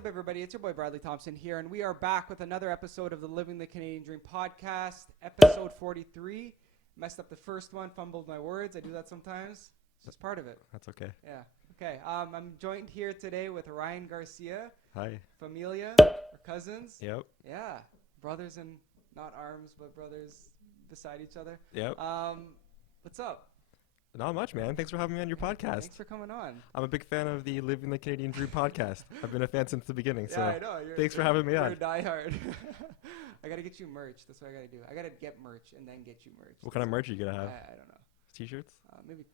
up, everybody? It's your boy Bradley Thompson here, and we are back with another episode of the Living the Canadian Dream podcast, episode 43. Messed up the first one, fumbled my words. I do that sometimes. It's just part of it. That's okay. Yeah. Okay. I'm joined here today with Ryan Garcia. Hi. Familia, or cousins. Yep. Yeah. Brothers in not arms, but brothers beside each other. Yep. What's up? Not much, man. Thanks for having me on your podcast. Thanks for coming on. I'm a big fan of the Living the Canadian Dream podcast. I've been a fan since the beginning. Yeah, so I know. Thanks for having me on. You're a diehard. I got to get you merch. That's what I got to do. I got to get merch and then get you merch. What kind of merch are you going to have? I don't know. T-shirts? Maybe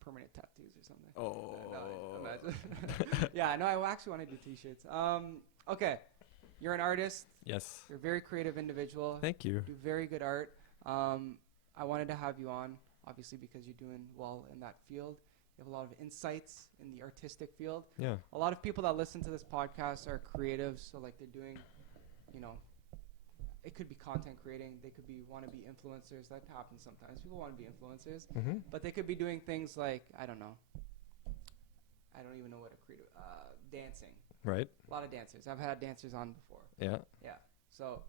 permanent tattoos or something. Oh. No, imagine. Yeah, no, I actually want to do T-shirts. Okay. You're an artist. Yes. You're a very creative individual. Thank you. You do very good art. I wanted to have you on, obviously, because you're doing well in that field. You have a lot of insights in the artistic field. Yeah. A lot of people that listen to this podcast are creatives, so like they're doing, it could be content creating. They could be want to be influencers. That happens sometimes. People want to be influencers, but they could be doing things like I don't even know what a creative dancing. Right. A lot of dancers. I've had dancers on before. Yeah. Yeah. So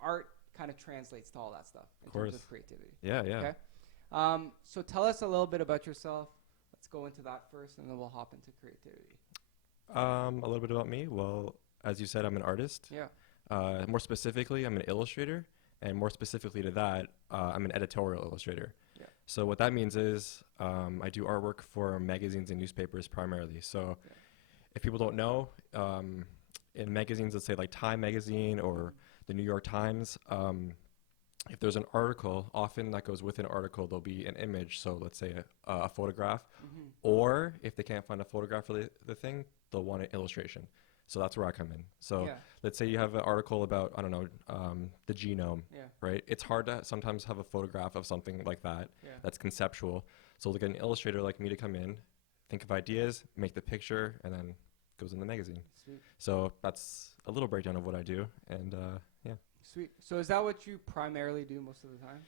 art kind of translates to all that stuff in terms of creativity. Yeah, yeah. Okay. So tell us a little bit about yourself. Let's go into that first, and then we'll hop into creativity. A little bit about me. Well, as you said, I'm an artist. Yeah. More specifically, I'm an illustrator, and more specifically to that, I'm an editorial illustrator. Yeah. So what that means is I do artwork for magazines and newspapers primarily. So if people don't know, in magazines, let's say like Time magazine or the New York Times, if there's an article, often that goes with an article, there'll be an image. So let's say a photograph, or if they can't find a photograph for the thing, they'll want an illustration. So that's where I come in. So let's say you have an article about, I don't know, the genome, right? It's hard to sometimes have a photograph of something like that that's conceptual. So look at an illustrator like me to come in, think of ideas, make the picture, and then goes in the magazine. Sweet. So that's a little breakdown of what I do, and yeah. Sweet. So is that what you primarily do most of the time?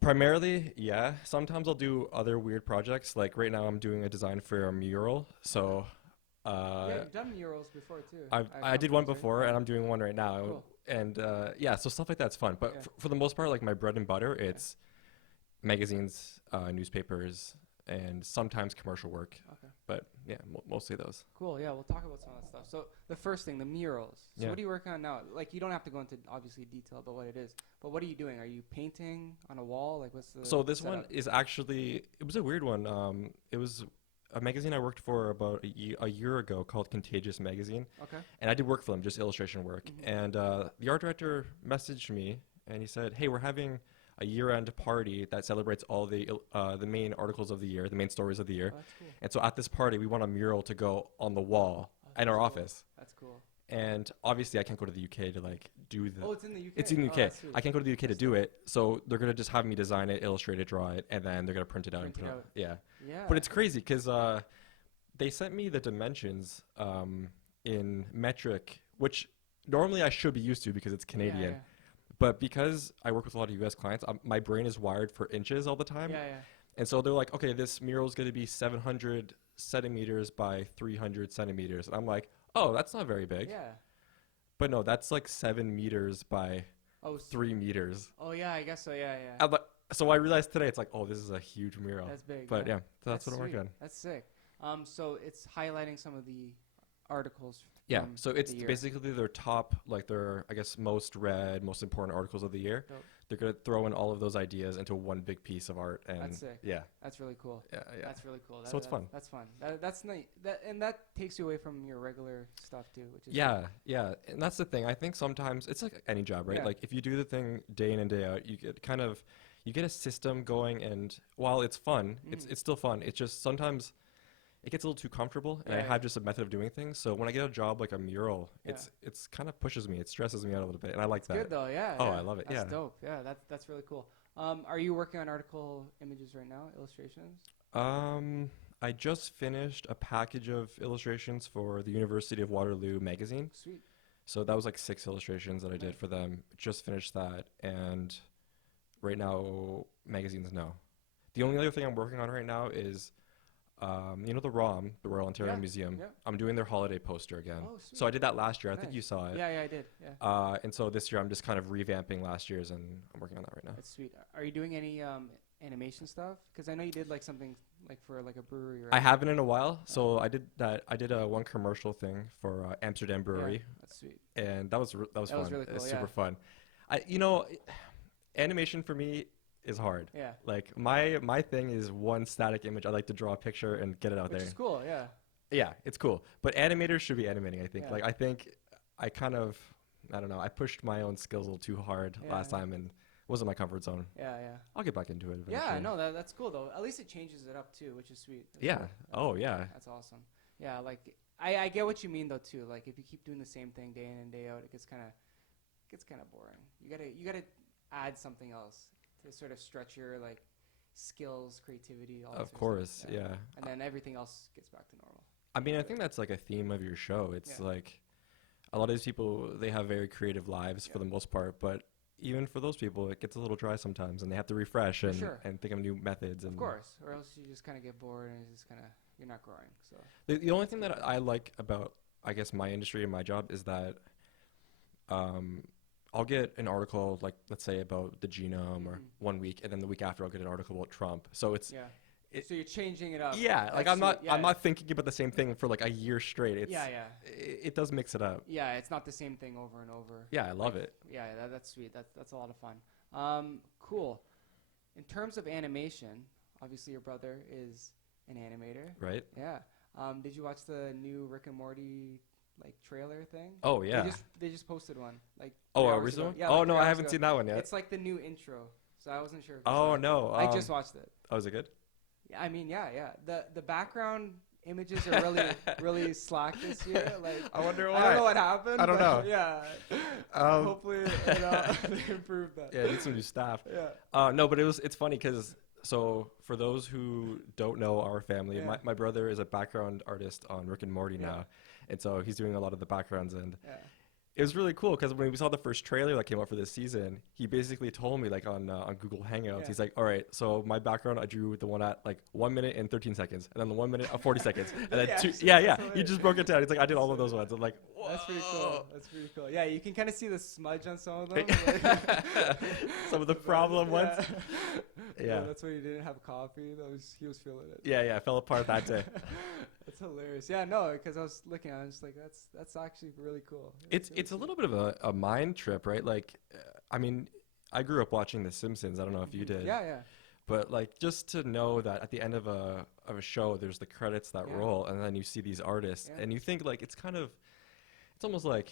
Primarily, yeah. Sometimes I'll do other weird projects. Like right now I'm doing a design for a mural. So yeah, you've done murals before too. I did one before, and I'm doing one right now. Cool. And yeah, so stuff like that's fun. But for the most part, like my bread and butter, it's magazines, newspapers, and sometimes commercial work. Okay. But yeah, mostly those. Cool. Yeah, we'll talk about some of that stuff. So the first thing, the murals. So what are you working on now? Like you don't have to go into obviously detail about what it is, but what are you doing? Are you painting on a wall? Like what's the So this setup? one is actually, it was a weird one. It was a magazine I worked for about a year ago called Contagious Magazine. Okay. And I did work for them, just illustration work. And the art director messaged me and he said, hey, we're having a year-end party that celebrates all the main articles of the year, the main stories of the year. Oh, that's cool. And so at this party, we want a mural to go on the wall in our office. That's cool. And obviously, I can't go to the UK to like do the. Oh, it's in the UK. It's in the UK. That's sweet. I can't go to the UK to do it, so they're gonna just have me design it, illustrate it, draw it, and then they're gonna print it out and put it out. Yeah. Yeah. But it's crazy because they sent me the dimensions in metric, which normally I should be used to because it's Canadian. Yeah, yeah. But because I work with a lot of US clients, my brain is wired for inches all the time. Yeah, yeah. And so they're like, okay, this mural is going to be 700 centimeters by 300 centimeters. And I'm like, oh, that's not very big. Yeah. But no, that's like 7 meters by 3 meters. Oh, yeah, I guess so. Yeah, yeah. So I realized today, it's like, oh, this is a huge mural. That's big. But yeah, so that's what I'm working on. That's sick. So it's highlighting some of the articles. Yeah, so it's the basically their top, like their, I guess, most read, most important articles of the year. Dope. They're going to throw in all of those ideas into one big piece of art. And that's sick. Yeah. That's really cool. Yeah, yeah. That's really cool. So it's fun. That's fun. That's nice. And that takes you away from your regular stuff too, which is yeah, yeah. And that's the thing. I think sometimes it's like any job, right? Yeah. Like if you do the thing day in and day out, you get a system going, and while it's fun, it's still fun. It's just sometimes it gets a little too comfortable, and I have just a method of doing things. So when I get a job like a mural, it's kind of pushes me. It stresses me out a little bit, and I like that. Good though, yeah. Oh, I love it. That's dope. Yeah, that's really cool. Are you working on article images right now, illustrations? I just finished a package of illustrations for the University of Waterloo magazine. Sweet. So that was like 6 illustrations that I did for them. Just finished that, and right now magazines no. The only other thing I'm working on right now is You know the ROM, the Royal Ontario Yeah, Museum. yeah. I'm doing their holiday poster again. Oh, So I sweet. did that last year. I think Nice. you saw it. Yeah, I did. Yeah, And so this year I'm just kind of revamping last year's, and I'm working on that right now. that's sweet. Are you doing any animation stuff? Because I know you did like something like for like a brewery. I Right? haven't in a while, so I did that. I did a one commercial thing for Amsterdam Brewery, Yeah, that's sweet. and that was that was That fun. was really cool. It's Yeah. super fun. You know, animation for me is hard. Yeah. Like my thing is one static image. I like to draw a picture and get it out Which there. is cool. Yeah. Yeah, it's cool. But animators should be animating, I think. Yeah. Like I think I kind of I don't know, I pushed my own skills a little too hard Yeah. last time and wasn't my comfort zone. Yeah. I'll get back into it eventually. Yeah. No, that's cool though. At least it changes it up too, which is sweet. That's Yeah. cool. Oh, yeah. That's awesome. Yeah. Like I get what you mean though too. Like if you keep doing the same thing day in and day out, it gets kind of boring. You gotta add something else to sort of stretch your like skills, creativity, all that Of sort course, stuff. yeah. And then everything else gets back to normal. I mean, I think that's like a theme of your show. It's Yeah. like a lot of these people, they have very creative lives for Yeah. the most part, but even for those people, it gets a little dry sometimes and they have to refresh For and, sure. and think of new methods. Of And course, or else you just kind of get bored and it's just kind of you're not growing. So the only thing that I like about, I guess, my industry and my job is that I'll get an article, like, let's say, about the genome or Mhm. 1 week, and then the week after I'll get an article about Trump. So it's, yeah. it- So you're changing it up. yeah, like That's sweet. I'm not thinking about the same thing for like a year straight. It's, Yeah. it does mix it up. Yeah, it's not the same thing over and over. Yeah, I love it. Yeah, that's sweet. That's a lot of fun. Cool. In terms of animation, obviously your brother is an animator. Right? Yeah. Did you watch the new Rick and Morty like trailer thing? Oh, yeah. They just posted one like. Oh, 3 a hours recent ago. one? Yeah. Oh, like no, 3 I hours haven't ago. seen that one yet. It's like the new intro, so I wasn't sure. If you Oh, saw it. no. I just watched it. Oh, is it good? Yeah, I mean, yeah. The background images are really slack this year. Like I wonder I don't know what happened. I don't but know. Yeah. Um, Hopefully, they improve that. Yeah, need some new staff. Yeah. No, but it's funny because, so for those who don't know our family, Yeah. my brother is a background artist on Rick and Morty Yeah. now. And so he's doing a lot of the backgrounds, and Yeah. it was really cool because when we saw the first trailer that came out for this season, he basically told me, like, on Google Hangouts, Yeah. he's like, all right, so my background, I drew the one at like 1 minute and 13 seconds, and then the 1 minute of 40 seconds, and then Yeah, two. that's Yeah, hilarious. he just broke it down. He's like, I did all of those ones. I'm like, That's pretty cool. whoa. That's pretty cool. Yeah, you can kind of see the smudge on some of them. Some of the problem ones. Yeah. That's when he didn't have coffee. He was feeling it. Yeah, it fell apart that day. That's hilarious. Yeah, no, because I was looking at it, I was like, that's actually really cool. It's a little bit of a mind trip, right? Like, I mean, I grew up watching The Simpsons. I don't know if you did. Yeah. But like, just to know that at the end of a show, there's the credits that Yeah. roll, and then you see these artists, Yeah. and you think like it's almost like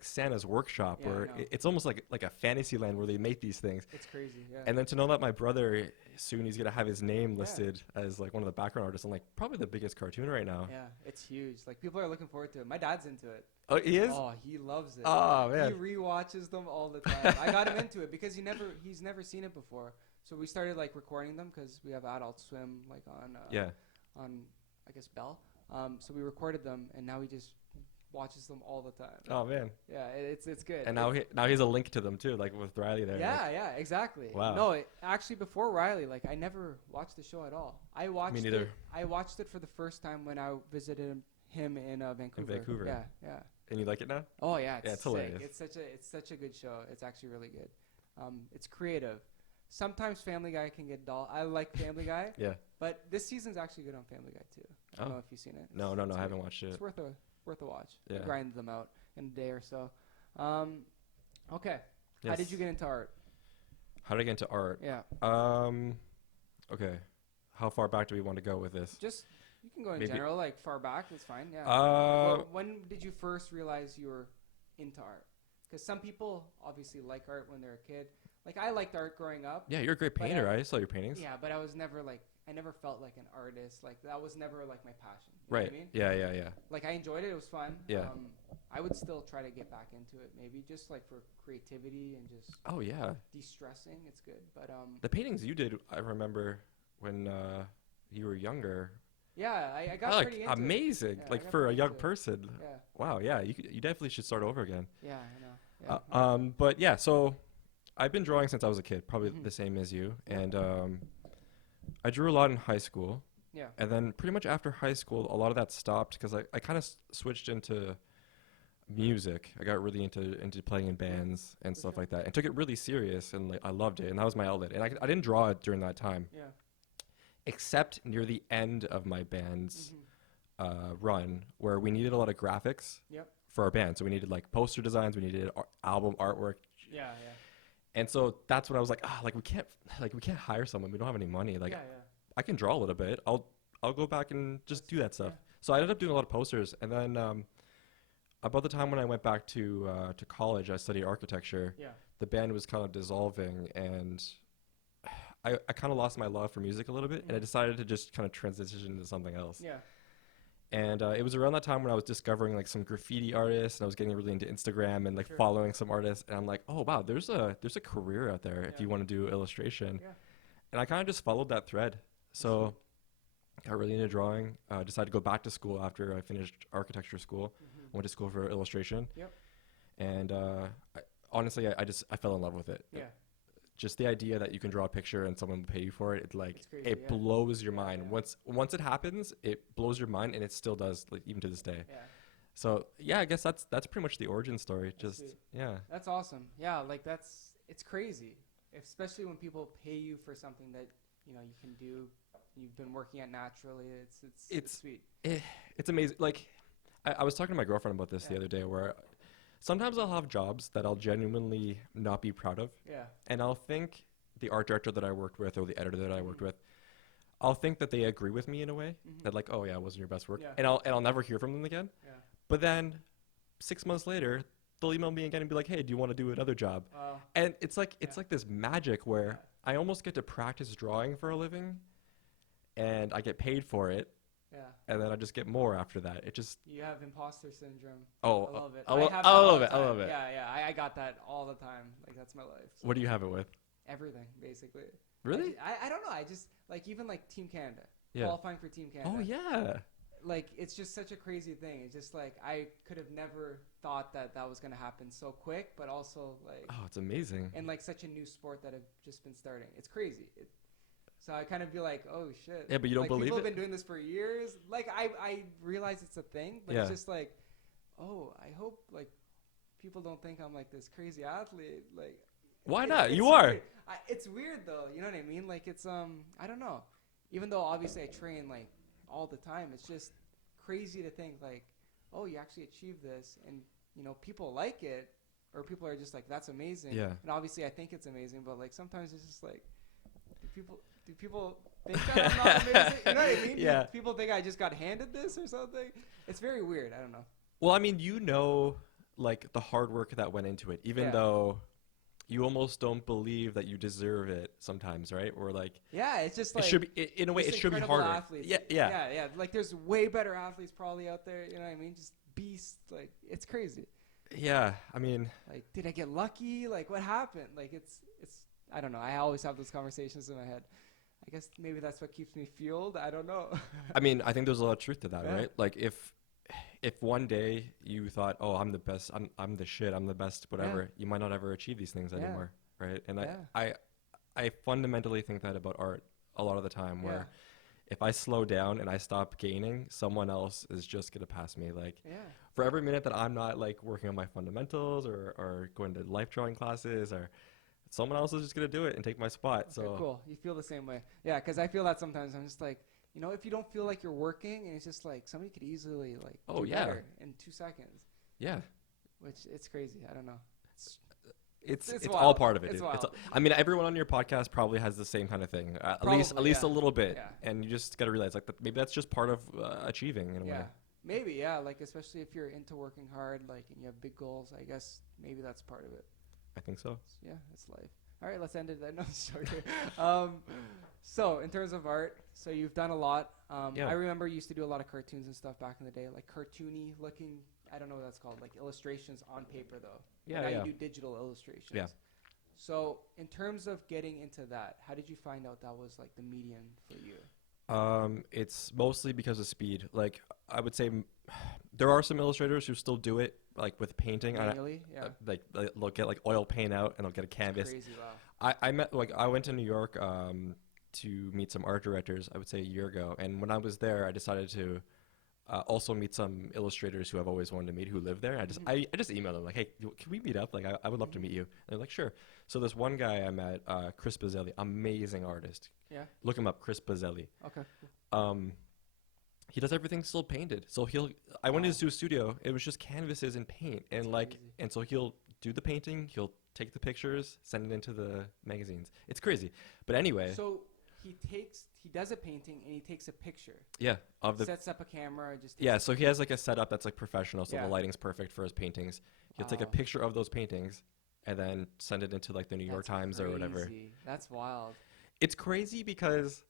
Santa's workshop, Yeah, I where know. it's almost like a fantasy land where they make these things. It's crazy. Yeah. And then to know that my brother soon he's gonna have his name Yeah. listed as like one of the background artists on like probably the biggest cartoon right now. yeah, it's huge. Like people are looking forward to it. My dad's into it. Oh, he is. Oh, he loves it. Oh, man. He rewatches them all the time. I got him into it because he's never seen it before. So we started like recording them because we have Adult Swim like on I guess Bell. So we recorded them and now he just watches them all the time. Oh man. Yeah, it's good. And now he's a link to them too, like with Riley there. Yeah, exactly. Wow. No, actually before Riley, like I never watched the show at all. I watched Me neither. I watched it for the first time when I visited him in Vancouver. Vancouver. Yeah. And you like it now? Oh yeah, Yeah, it's sick. hilarious. It's such a good show. It's actually really good. It's creative. Sometimes Family Guy can get dull. I like Family Guy, Yeah. but this season's actually good on Family Guy too. I don't know if you've seen it. No, It's I haven't good. watched it. It's worth a watch. Yeah. Grind them out in a day or so. Okay. How Yes. did you get into art? How did I get into art? Yeah. Okay. How far back do we want to go with this? Just you can go in Maybe- general, like far back. That's fine. Yeah. When did you first realize you were into art? Because some people obviously like art when they're a kid. Like I liked art growing up. Yeah, you're a great But, painter. I saw your paintings. Yeah, but I was never like I never felt like an artist. Like that was never like my passion. You know Right. what I mean? Yeah. Like I enjoyed it. It was fun. Yeah. I would still try to get back into it. Maybe just like for creativity and just Oh yeah. de-stressing. It's good. But The paintings you did, I remember when you were younger. yeah, I got Like pretty into it. amazing. Yeah, I like got for a pretty young into it. person. Yeah. Wow. Yeah. You definitely should start over again. Yeah, I know. Yeah. But yeah, so I've been drawing since I was a kid, probably Mhm. the same as you, and I drew a lot in high school. Yeah. And then pretty much after high school, a lot of that stopped because I kind of switched into music. I got really into playing in bands and stuff like that, and took it really serious, and like I loved it, and that was my outlet. And I didn't draw it during that time, except near the end of my band's run, where we needed a lot of graphics for our band. So we needed like poster designs, we needed album artwork. And so that's when I was like, we can't hire someone. We don't have any money. Like, I can draw a little bit. I'll go back and just do that stuff. So I ended up doing a lot of posters, and then about the time when I went back to college, I studied architecture. The band was kind of dissolving, and I kind of lost my love for music a little bit, and I decided to just kind of transition into something else. And it was around that time when I was discovering like some graffiti artists, and I was getting really into Instagram and like following some artists, and I'm like, oh wow, there's a career out there if you want to do illustration. And I kind of just followed that thread. So got really into drawing. Decided to go back to school after I finished architecture school. Went to school for illustration. And honestly, I fell in love with it. Just the idea that you can draw a picture and someone will pay you for it, it blows your mind. Once it happens, it blows your mind, and it still does, like even to this day. So I guess that's pretty much the origin story. That's awesome. Like it's crazy, especially when people pay you for something that you can do. You've been working at naturally. It's sweet. It's amazing. Like I was talking to my girlfriend about this the other day, where sometimes I'll have jobs that I'll genuinely not be proud of. And I'll think the art director that I worked with or the editor that I worked with, I'll think that they agree with me in a way that like, oh yeah, it wasn't your best work. And I'll never hear from them again. But then 6 months later, they'll email me again and be like, hey, do you want to do another job? And it's like this magic where I almost get to practice drawing for a living, and I get paid for it. And then I just get more after that. You have imposter syndrome. Oh, I love it. I love it. I got that all the time. Like that's my life. So. What do you have it with? Everything, basically. Really? I don't know. I just like even like Team Canada. Qualifying for Team Canada. Oh yeah. Like it's just such a crazy thing. It's just like I could have never thought that was gonna happen so quick, but also like. Oh, it's amazing. And like such a new sport that have just been starting. It's crazy. So I kind of be like, oh shit. Yeah, but you don't believe people it? People have been doing this for years. Like I realize it's a thing, but it's just like, oh, I hope like people don't think I'm like this crazy athlete. Like, why not? You are. Weird. It's weird though. You know what I mean? Like it's I don't know. Even though obviously I train like all the time, it's just crazy to think like, oh, you actually achieved this, and people like it, or people are just like, that's amazing. Yeah. And obviously I think it's amazing, but like sometimes it's just like, do people think that I'm not amazing? You know what I mean? Yeah. Do people think I just got handed this or something? It's very weird. I don't know. Well, I mean, like the hard work that went into it, even though you almost don't believe that you deserve it sometimes, right? Or like, it's just like, it should be, in a way, it should be harder. Athletes. Yeah. Like there's way better athletes probably out there. You know what I mean? Just beasts. Like it's crazy. Yeah. I mean, like, did I get lucky? Like what happened? Like it's, I don't know. I always have those conversations in my head. I guess maybe that's what keeps me fueled. I don't know. I mean, I think there's a lot of truth to that, right? Like if one day you thought, oh, I'm the best, I'm the shit, I'm the best, whatever, you might not ever achieve these things anymore, right? And I fundamentally think that about art a lot of the time, where if I slow down and I stop gaining, someone else is just gonna pass me. Like for every minute that I'm not like working on my fundamentals or going to life drawing classes, or someone else is just going to do it and take my spot. Okay, so cool. You feel the same way. Yeah, because I feel that sometimes. I'm just like, if you don't feel like you're working, and it's just like somebody could easily like do better in 2 seconds. Yeah. Which it's crazy. I don't know. It's all part of it. I mean, everyone on your podcast probably has the same kind of thing, at least a little bit. Yeah. And you just got to realize like maybe that's just part of achieving in a way. Maybe, like especially if you're into working hard, like, and you have big goals, I guess maybe that's part of it. I think so. Yeah, it's life. All right, let's end it there. No, sorry. So in terms of art, so you've done a lot. I remember you used to do a lot of cartoons and stuff back in the day, like cartoony looking. I don't know what that's called, like illustrations on paper though. Yeah, now you do digital illustrations. Yeah. So in terms of getting into that, how did you find out that was like the medium for you? It's mostly because of speed. Like I would say there are some illustrators who still do it like with painting. Manually, like they'll get like oil paint out and they'll get a canvas. Crazy, wow. I went to New York to meet some art directors, I would say a year ago. And when I was there, I decided to also meet some illustrators who I've always wanted to meet who live there. I just emailed them like, hey, can we meet up? Like, I would love to meet you. And they're like, sure. So this one guy I met, Chris Bazzelli, amazing artist. Yeah. Look him up, Chris Bazzelli. Okay. He does everything still painted. So I went into his studio. It was just canvases and paint, and so he'll do the painting. He'll take the pictures, send it into the magazines. It's crazy. But anyway. So he does a painting and he takes a picture. Yeah. Sets up a camera. So he has like a setup that's like professional. So the lighting's perfect for his paintings. He'll take a picture of those paintings and then send it into like the New York Times or whatever. That's wild. It's crazy because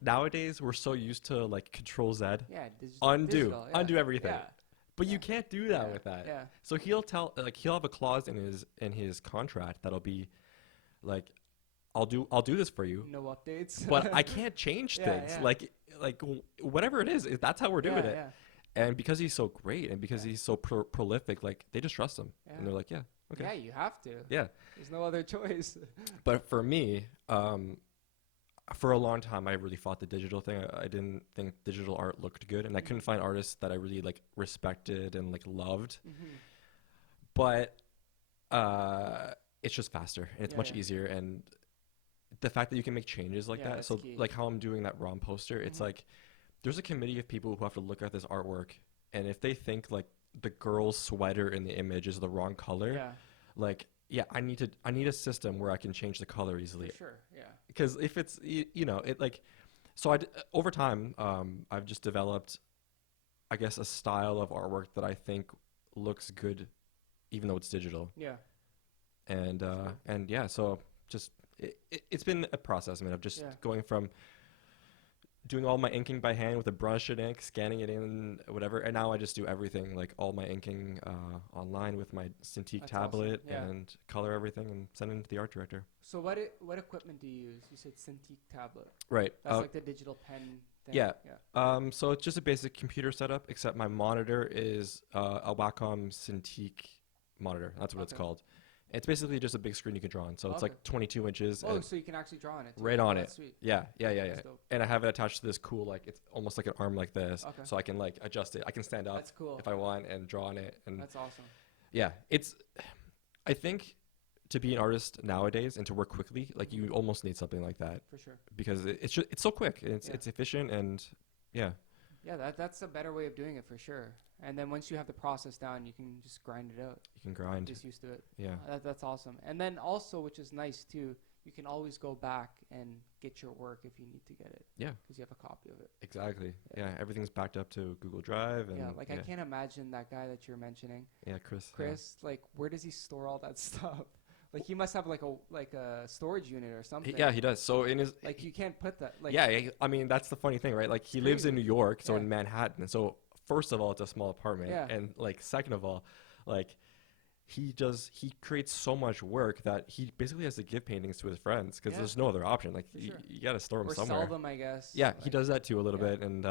nowadays we're so used to like Control Z, undo everything. Yeah. But you can't do that with that. Yeah. So he'll have a clause in his contract that'll be like, I'll do this for you. No updates. But I can't change things. Yeah. Like whatever it is, that's how we're doing it. Yeah. And because he's so great and because he's so prolific, like they just trust him. Yeah. And they're like, yeah, okay. Yeah, you have to. Yeah. There's no other choice. But for me, for a long time, I really fought the digital thing. I didn't think digital art looked good, and I couldn't find artists that I really like respected and like loved. But it's just faster and it's much easier, and the fact that you can make changes like that. So like how I'm doing that ROM poster, it's like there's a committee of people who have to look at this artwork, and if they think like the girl's sweater in the image is the wrong color, like I need a system where I can change the color easily. For sure, yeah. Because if it's it like, so over time I've just developed, I guess, a style of artwork that I think looks good, even though it's digital. Yeah. And so just it's been a process. I mean, of just going from doing all my inking by hand with a brush and ink, scanning it in, whatever, and now I just do everything, like all my inking online with my Cintiq tablet and color everything and send it to the art director. So what equipment do you use? You said Cintiq tablet. Right. That's like the digital pen thing. Yeah. So it's just a basic computer setup, except my monitor is a Wacom Cintiq monitor. That's what it's called. It's basically just a big screen you can draw on. So it's like 22 inches. Oh, so you can actually draw on it. Right on it. Sweet. Yeah. And I have it attached to this cool, like, it's almost like an arm like this. Okay. So I can like adjust it. I can stand up if I want and draw on it. And that's awesome. Yeah. I think to be an artist nowadays and to work quickly, like you almost need something like that. For sure. Because it's so quick. It's efficient and yeah. Yeah, that's a better way of doing it for sure. And then once you have the process down, you can just grind it out. You can grind. Just used to it. Yeah. That's awesome. And then also, which is nice too, you can always go back and get your work if you need to get it. Yeah. Because you have a copy of it. Exactly. Yeah. Everything's backed up to Google Drive. And I can't imagine that guy that you're mentioning. Yeah, Chris. Like, where does he store all that stuff? Like, he must have like a storage unit or something. Yeah, he does. So in his you can't put that. Like, I mean, that's the funny thing, right? Like, he lives in New York, so in Manhattan. So first of all, it's a small apartment, and like second of all, like he creates so much work that he basically has to give paintings to his friends because there's no other option. Like you got to store them somewhere. Or sell them, I guess. Yeah, he does that too a little bit, and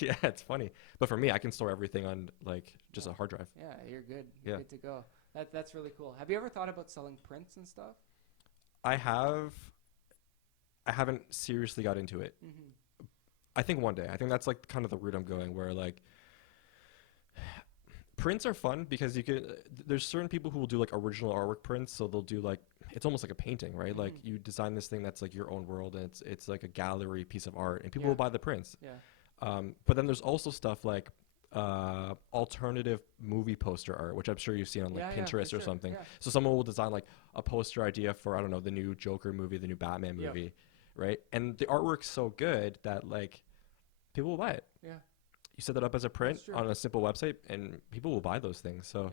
it's funny. But for me, I can store everything on like just a hard drive. Yeah, you're good. You're good to go. That's really cool. Have you ever thought about selling prints and stuff? I have. I haven't seriously got into it. I think one day. I think that's like kind of the route I'm going, where like prints are fun because there's certain people who will do like original artwork prints. So they'll do like, it's almost like a painting, right? Like you design this thing that's like your own world, and it's like a gallery piece of art, and people will buy the prints. Yeah. But then there's also stuff like alternative movie poster art, which I'm sure you've seen on like Pinterest or something. Yeah. So someone will design like a poster idea for, I don't know, the new Joker movie, the new Batman movie, right? And the artwork's so good that like people will buy it. Yeah. You set that up as a print on a simple website, and people will buy those things. So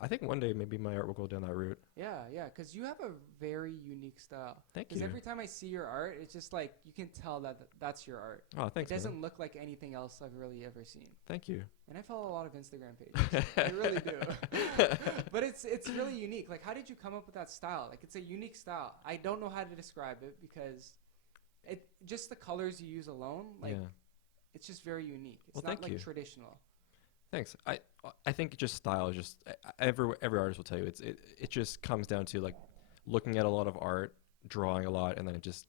I think one day maybe my art will go down that route. Yeah, because you have a very unique style. Thank you. Because every time I see your art, it's just like you can tell that that's your art. Oh, thanks. It doesn't look like anything else I've really ever seen. Thank you. And I follow a lot of Instagram pages. I really do. But it's really unique. Like, how did you come up with that style? Like, it's a unique style. I don't know how to describe it because just the colors you use alone, like, it's just very unique. It's not like traditional. Thanks. I think just style is just every artist will tell you it just comes down to like looking at a lot of art, drawing a lot, and then it just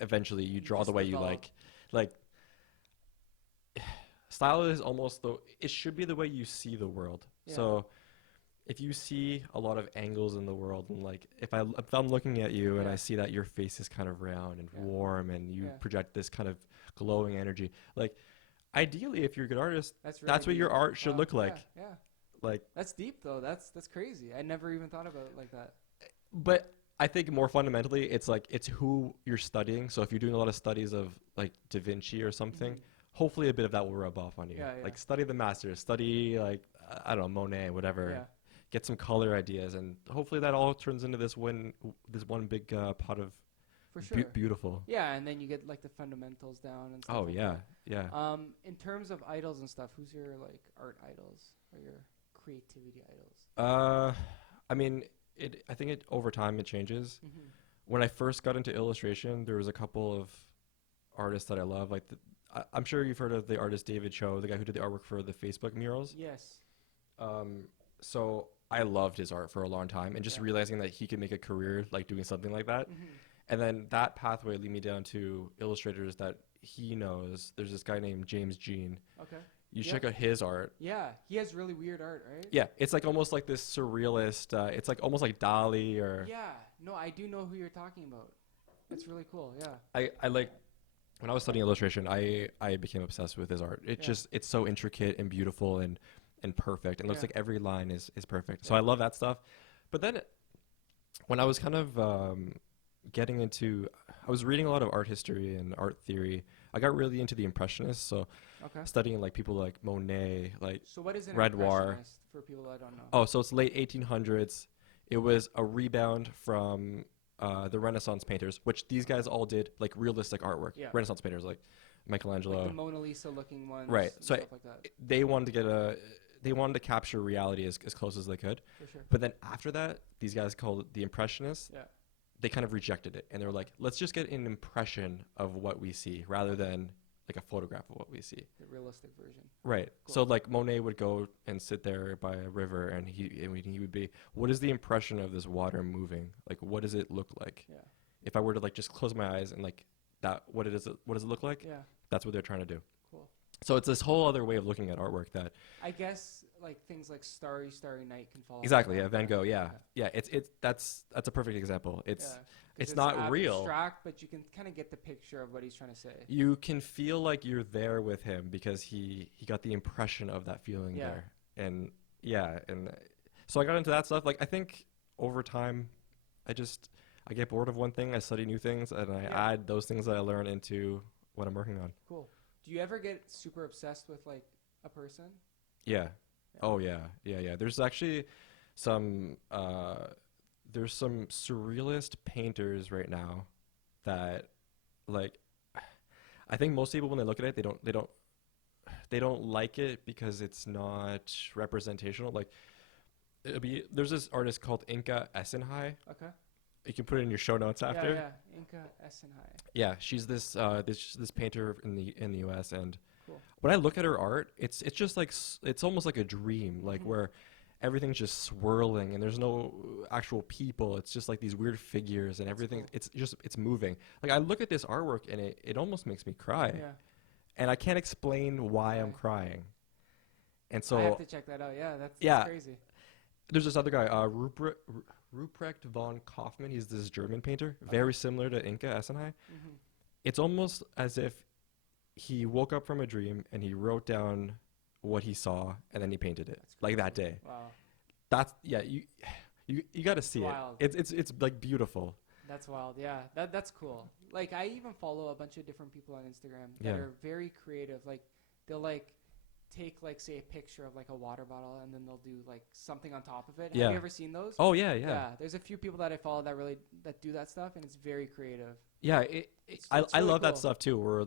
eventually you draw the just way you develop. like style is almost the it should be the way you see the world. Yeah. So if you see a lot of angles in the world, and like if I'm looking at you and Yeah. I see that your face is kind of round and Yeah. warm and you Yeah. project this kind of glowing energy, like ideally if you're a good artist, That's really that's what your deep. art should Wow. look like. Yeah. Yeah. Like, That's deep though. That's crazy. I never even thought about it like that. but I think more fundamentally, it's like it's who you're studying. So if you're doing a lot of studies of like Da Vinci or something, Mhm. hopefully a bit of that will rub off on you. Yeah, yeah. Like study the masters, study like I don't know, Monet, whatever. Yeah. Get some color ideas, and hopefully that all turns into this one big pot of For sure. beautiful. Yeah, and then you get like the fundamentals down and stuff. Oh like yeah, that. yeah. In terms of idols and stuff, who's your like art idols or your creativity idols? I mean, I think it over time it changes. Mm-hmm. When I first got into illustration, there was a couple of artists that I love. Like I'm sure you've heard of the artist David Cho, the guy who did the artwork for the Facebook murals. Yes. So I loved his art for a long time, and just Yeah. realizing that he could make a career like doing something like that. Mm-hmm. And then that pathway lead me down to illustrators that he knows. There's this guy named James Jean. Okay. You Yeah. check out his art. Yeah, he has really weird art, right? Yeah, it's like almost like this surrealist. It's like almost like Dali or. Yeah. No, I do know who you're talking about. It's really cool. Yeah. I like when I was studying illustration, I became obsessed with his art. Yeah. It's so intricate and beautiful and perfect. And looks Yeah. like every line is perfect. So Yeah. I love that stuff. But then when I was kind of getting into, I was reading a lot of art history and art theory. I got really into the Impressionists. So Okay. studying like people like Monet, like So what is an Renoir. impressionist for people that don't know? oh, so it's late 1800s. It was a rebound from the Renaissance painters, which these guys all did like realistic artwork. Yeah. Renaissance painters like Michelangelo. Like the Mona Lisa looking ones. Right. And So stuff like that. they wanted to they wanted to capture reality as close as they could. For sure. But then after that, these guys called it the Impressionists. Yeah. They kind of rejected it, and they were like, let's just get an impression of what we see rather than like a photograph of what we see. The realistic version. Right. Cool. So like Monet would go and sit there by a river, and he would be, what is the impression of this water moving? Like, what does it look like? Yeah. If I were to like just close my eyes and like that, what does it look like? Yeah. That's what they're trying to do. Cool. So it's this whole other way of looking at artwork that I guess like things like Starry Night can fall. exactly, under yeah, that, Van right? Gogh, yeah. It's that's a perfect example. Yeah. It's 'Cause it's not real. abstract, but you can kind of get the picture of what he's trying to say. You can feel like you're there with him because he got the impression of that feeling Yeah. there. And yeah, and so I got into that stuff. Like I think over time I get bored of one thing, I study new things, and I Yeah. add those things that I learn into what I'm working on. Cool. Do you ever get super obsessed with like a person? Yeah. Yeah. Oh yeah. Yeah. There's actually some there's some surrealist painters right now that like I think most people when they look at it they don't like it because it's not representational. Like there's this artist called Inka Essenhai. Okay. You can put it in your show notes after. Yeah. Inka Essenhai. Yeah, she's this painter in the US, and Cool. when I look at her art, it's just like it's almost like a dream, like Mhm. where everything's just swirling and there's no actual people. It's just like these weird figures and everything. cool. It's moving. Like I look at this artwork and it almost makes me cry, Yeah. and I can't explain why I'm Okay. crying. And I so have to check that out. Yeah, that's Yeah. crazy. there's this other guy, Ruprecht von Kaufmann. He's this German painter, very similar to Inka Essenhai. Mm-hmm. It's almost as if he woke up from a dream and he wrote down what he saw and then he painted it That's like crazy. that day. Wow. That's yeah, you got to see wild. it. It's like beautiful. That's wild. Yeah, that's cool. Like I even follow a bunch of different people on Instagram that Yeah. are very creative. Like they'll like take like say a picture of like a water bottle and then they'll do like something on top of it. Yeah. Have you ever seen those? Oh yeah. There's a few people that I follow that do that stuff and it's very creative. Yeah, It's I really love that cool. stuff too, where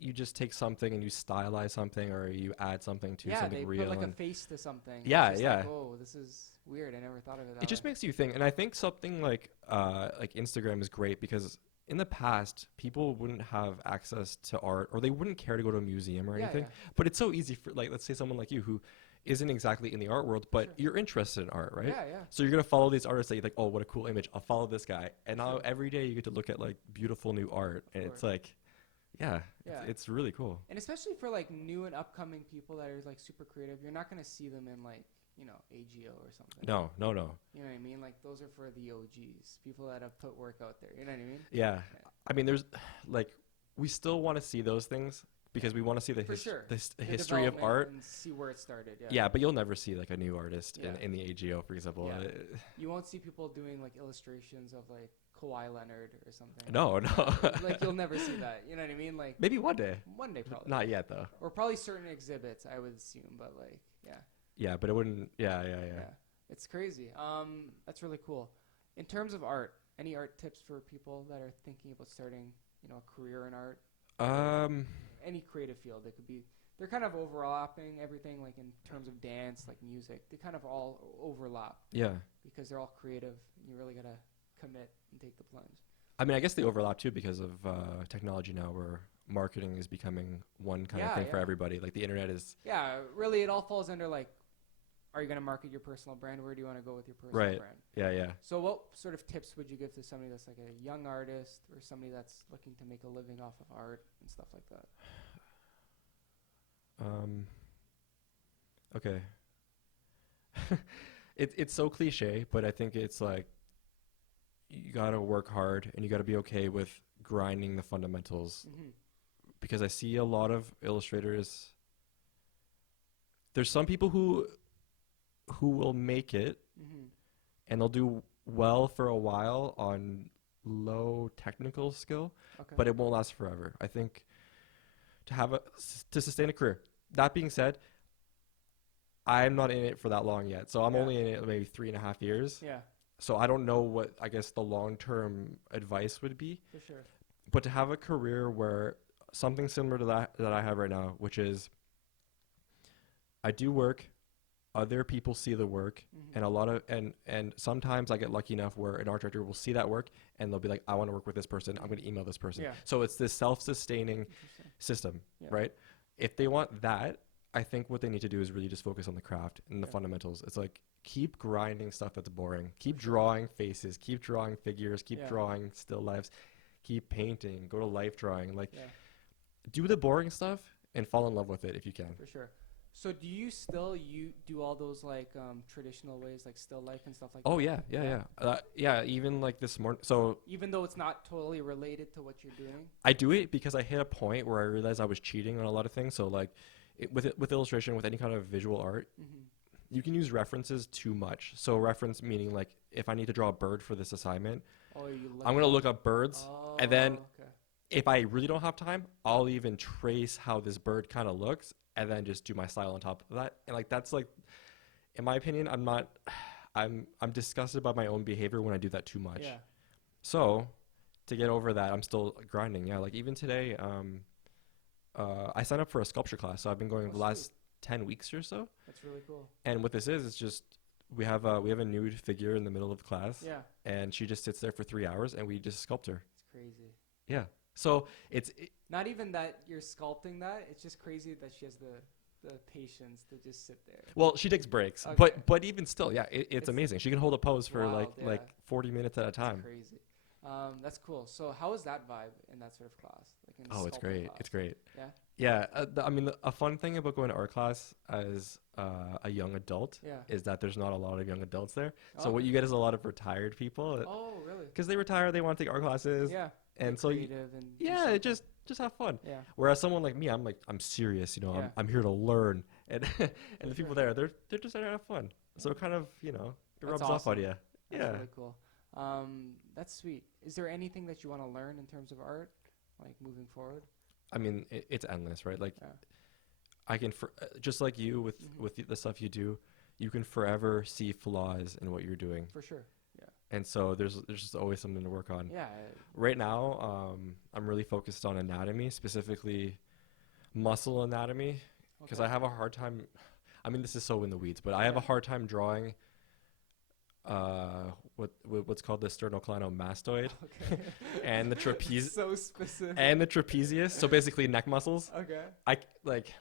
you just take something and you stylize something or you add something to Yeah, something they real. put like a and face to something. It's Yeah, just yeah. Like, oh, this is weird. I never thought of it that it just way. makes you think, and I think something like Instagram is great because in the past people wouldn't have access to art or they wouldn't care to go to a museum or Yeah, anything. yeah. But it's so easy for like let's say someone like you who isn't exactly in the art world, but you're interested in art, right? Yeah, yeah. So you're gonna follow these artists that you're like, oh, what a cool image. I'll follow this guy, and now Sure. every day you get to look at like beautiful new art, and it's like, yeah, Yeah. it's really cool. And especially for like new and upcoming people that are like super creative, you're not gonna see them in like, you know, AGO or something. No. You know what I mean? Like those are for the OGs, people that have put work out there. You know what I mean? Yeah. I mean, there's like, we still want to see those things because we want to see the history of art and see where it started. Yeah. Yeah, but you'll never see like a new artist in the AGO, for example. Yeah. You won't see people doing like illustrations of like Kawhi Leonard or something. No. Like you'll never see that. You know what I mean? Like maybe one day. One day, probably. Not yet, though. Or probably certain exhibits, I would assume. But like, yeah. Yeah, but it wouldn't. Yeah. It's crazy. That's really cool. In terms of art, any art tips for people that are thinking about starting, you know, a career in art? Any creative field. It could be. They're kind of overlapping everything, like in terms of dance, like music. They kind of all overlap. Yeah. Because they're all creative. You really gotta commit and take the plunge. I mean, I guess they overlap too because of technology now, where marketing is becoming one kind of thing for everybody. Like the internet is. Yeah, really, it all falls under like, are you gonna market your personal brand? Where do you want to go with your personal brand? Yeah. So, what sort of tips would you give to somebody that's like a young artist or somebody that's looking to make a living off of art and stuff like that? Okay. It's so cliche, but I think it's like you gotta work hard and you gotta be okay with grinding the fundamentals. Mm-hmm. Because I see a lot of illustrators. There's some people who will make it and they'll do well for a while on low technical skill, but it won't last forever. I think to sustain a career. That being said, I'm not in it for that long yet. So I'm only in it maybe 3.5 years. Yeah. So I don't know what, I guess, the long-term advice would be. For sure. But to have a career where something similar to that I have right now, which is I do work, other people see the work, and a lot of and sometimes I get lucky enough where an art director will see that work and they'll be like, I want to work with this person. I'm going to email this person. Yeah. So it's this self-sustaining system, right? If they want that, I think what they need to do is really just focus on the craft and the fundamentals. It's like keep grinding stuff that's boring. Keep drawing faces. Keep drawing figures. Keep drawing still lifes. Keep painting. Go to life drawing. Like do the boring stuff and fall in love with it if you can. For sure. So do you still do all those like traditional ways like still life and stuff like that? Oh yeah. Even like this morning. So even though it's not totally related to what you're doing, I do it because I hit a point where I realized I was cheating on a lot of things. So like with illustration, with any kind of visual art, you can use references too much. So reference meaning like if I need to draw a bird for this assignment, I'm gonna look up birds, and then if I really don't have time, I'll even trace how this bird kind of looks. And then just do my style on top of that. And like that's like, in my opinion, I'm disgusted by my own behavior when I do that too much. Yeah. So to get over that, I'm still grinding. Yeah. Like even today, I signed up for a sculpture class. So I've been going the last 10 weeks or so. That's really cool. And what this is, it's just we have a nude figure in the middle of the class. Yeah. And she just sits there for 3 hours and we just sculpt her. It's crazy. Yeah. So it's not even that you're sculpting that. It's just crazy that she has the patience to just sit there. Well, she takes breaks, but even still, yeah, it's amazing. She can hold a pose for like 40 minutes at a time. That's crazy. That's cool. So how is that vibe in that sort of class? Like in it's great. Class? It's great. Yeah. Yeah. I mean, a fun thing about going to art class as a young adult is that there's not a lot of young adults there. So what you get is a lot of retired people. Oh, really? Because they retire, they want to take art classes. Yeah. And so just have fun. Yeah. Whereas someone like me, I'm serious. You know, I'm here to learn, and and the people there, they're just there to have fun. So it kind of it rubs off on you. That's really cool. That's sweet. Is there anything that you want to learn in terms of art, like moving forward? I mean, it's endless, right? Like, I can just like you with the stuff you do, you can forever see flaws in what you're doing. For sure. And so there's just always something to work on. Yeah. Right now, I'm really focused on anatomy, specifically muscle anatomy, because I have a hard time. I mean, this is so in the weeds, but I have a hard time drawing what's called the sternocleidomastoid and the so specific. and the trapezius. So basically neck muscles. Okay. I like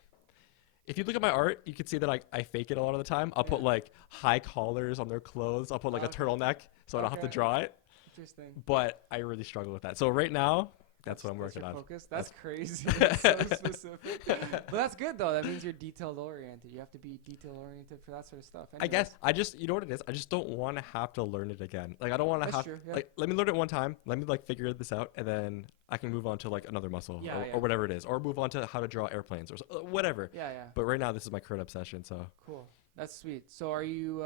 if you look at my art, you can see that I fake it a lot of the time. I'll put like high collars on their clothes. I'll put like a turtleneck so I don't have to draw it. Interesting. But I really struggle with that. So right now, that's what I'm working on. Focus? That's crazy. That's so specific. But that's good though. That means you're detail oriented. You have to be detail oriented for that sort of stuff. Anyways. I guess I just, you know what it is? I just don't want to have to learn it again. Like I don't want to have like, let me learn it one time. Let me like figure this out, and then I can move on to like another muscle or whatever it is, or move on to how to draw airplanes or whatever. Yeah. But right now, this is my current obsession. So cool. That's sweet. So are you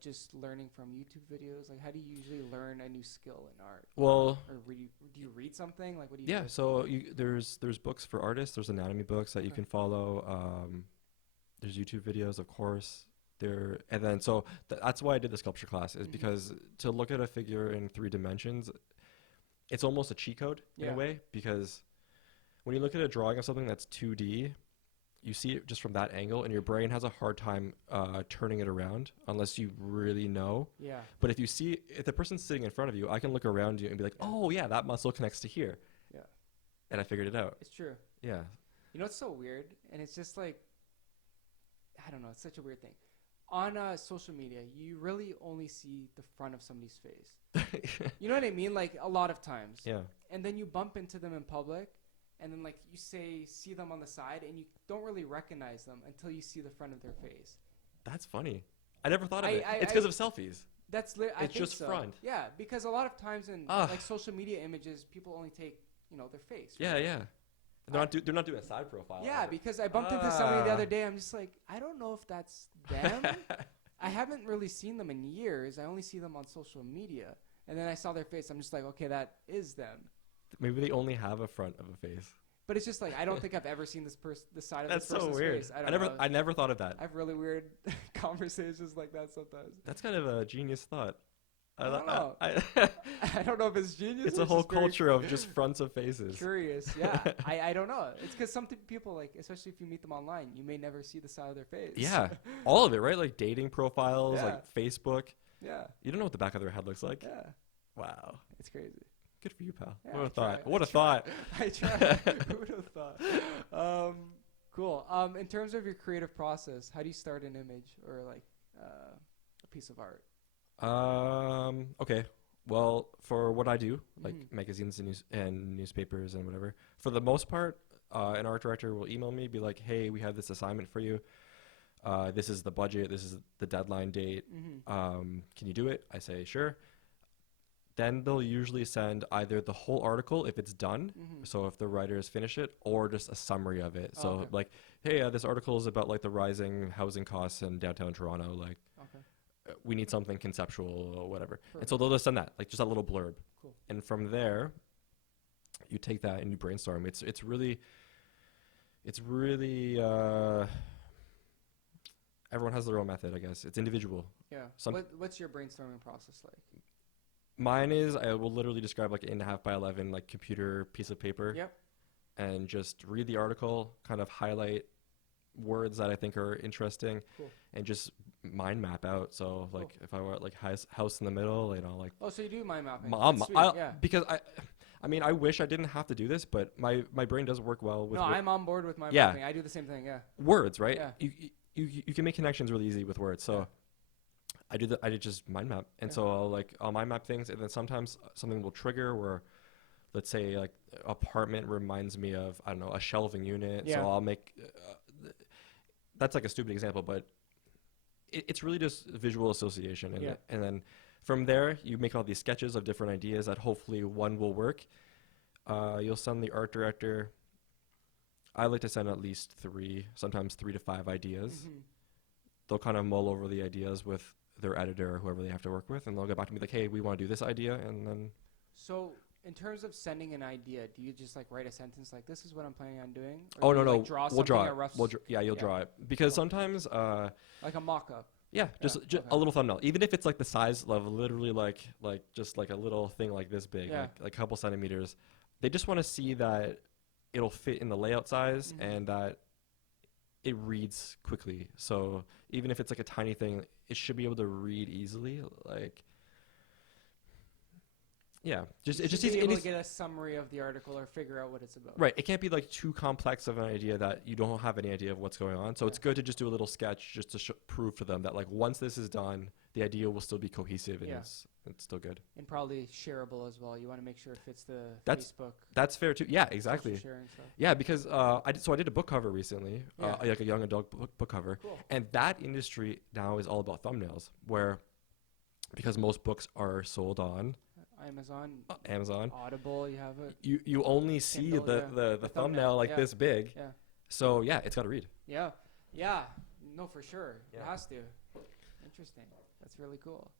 just learning from YouTube videos? Like, how do you usually learn a new skill in art? Well, or do you read something? Like, what do you? Yeah. So there's books for artists. There's anatomy books that you can follow. There's YouTube videos, of course. And then so that's why I did the sculpture class is because to look at a figure in 3 dimensions, it's almost a cheat code in a way, because when you look at a drawing of something that's 2D. You see it just from that angle, and your brain has a hard time turning it around unless you really know. Yeah. But if the person's sitting in front of you, I can look around you and be like, oh, yeah, that muscle connects to here. Yeah. And I figured it out. It's true. Yeah. You know, it's so weird, and it's just like, I don't know, it's such a weird thing. On social media, you really only see the front of somebody's face. You know what I mean? Like, a lot of times. Yeah. And then you bump into them in public. And then, like, you see them on the side, and you don't really recognize them until you see the front of their face. That's funny. I never thought of it. It's because of selfies. It's just front. Yeah, because a lot of times in like social media images, people only take their face. Right? Yeah. They're not doing a side profile. Yeah, because I bumped into somebody the other day. I'm just like, I don't know if that's them. I haven't really seen them in years. I only see them on social media, and then I saw their face. I'm just like, okay, that is them. Maybe they only have a front of a face. But it's just like, I don't think I've ever seen the side of this person's face. That's so weird. I never thought of that. I have really weird conversations like that sometimes. That's kind of a genius thought. I don't know. I don't know if it's genius. It's a whole culture of just fronts of faces. Curious, yeah. I don't know. It's because some people, like, especially if you meet them online, you may never see the side of their face. Yeah, all of it, right? Like dating profiles, like Facebook. Yeah. You don't know what the back of their head looks like. Yeah. Wow. It's crazy. Good for you, pal. Yeah, what a thought. What a thought. I tried. Who would have thought? Cool. In terms of your creative process, how do you start an image or like a piece of art? Okay. Well, for what I do, like magazines and newspapers and whatever, for the most part, an art director will email me, be like, hey, we have this assignment for you. This is the budget. This is the deadline date. Can you do it? I say, sure. Then they'll usually send either the whole article if it's done, so if the writers finish it, or just a summary of it. So like, hey, this article is about like the rising housing costs in downtown Toronto. Like, we need something conceptual or whatever. Perfect. And so they'll just send that, like just a little blurb. Cool. And from there, you take that and you brainstorm. It's really everyone has their own method, I guess. It's individual. Yeah. What's your brainstorming process like? Mine is, I will literally describe like an 8.5 by 11 like computer piece of paper. Yep. And just read the article, kind of highlight words that I think are interesting, and just mind map out. So like if I want like house in the middle, like. Oh, so you do mind mapping? Because I mean, I wish I didn't have to do this, but my brain does work well with. No, I'm on board with mind mapping. I do the same thing. Yeah. Words, right? Yeah. You can make connections really easy with words. So. Yeah. I did just mind map, and so I'll mind map things, and then sometimes something will trigger where, let's say like apartment reminds me of, I don't know, a shelving unit. Yeah. So I'll make that's like a stupid example, but it's really just visual association, and then from there you make all these sketches of different ideas that hopefully one will work. You'll send the art director. I like to send at least 3, sometimes 3 to 5 ideas. They'll kind of mull over the ideas with their editor or whoever they have to work with, and they'll get back to me like, hey, we want to do this idea, and then. So in terms of sending an idea, do you just like write a sentence like, this is what I'm planning on doing? Or no. Like we'll draw it. You'll draw it. Because sometimes. Like a mock-up. Yeah, just a little thumbnail. Even if it's like the size of literally like just like a little thing like this big, like a couple centimeters. They just want to see that it'll fit in the layout size and that it reads quickly. So even if it's like a tiny thing, it should be able to read easily. Like, Yeah, just You it just should needs be it able needs to get a summary of the article or figure out what it's about. right. It can't be like too complex of an idea that you don't have any idea of what's going on. So Yeah. it's good to just do a little sketch just to prove to them that like once this is done, the idea will still be cohesive and Yeah. it's still good. And probably shareable as well. You want to make sure it fits the That's Facebook. That's fair too. Yeah, social exactly. sharing stuff. Yeah, because I did a book cover recently, Yeah. like a young adult book cover, Cool. and that industry now is all about thumbnails, where because most books are sold on Amazon, Audible, you have it. you only see Kindle, the thumbnail like this big. Yeah. So yeah, it's got to read. Yeah. Yeah. No, for sure. Yeah. It has to. Interesting. That's really cool.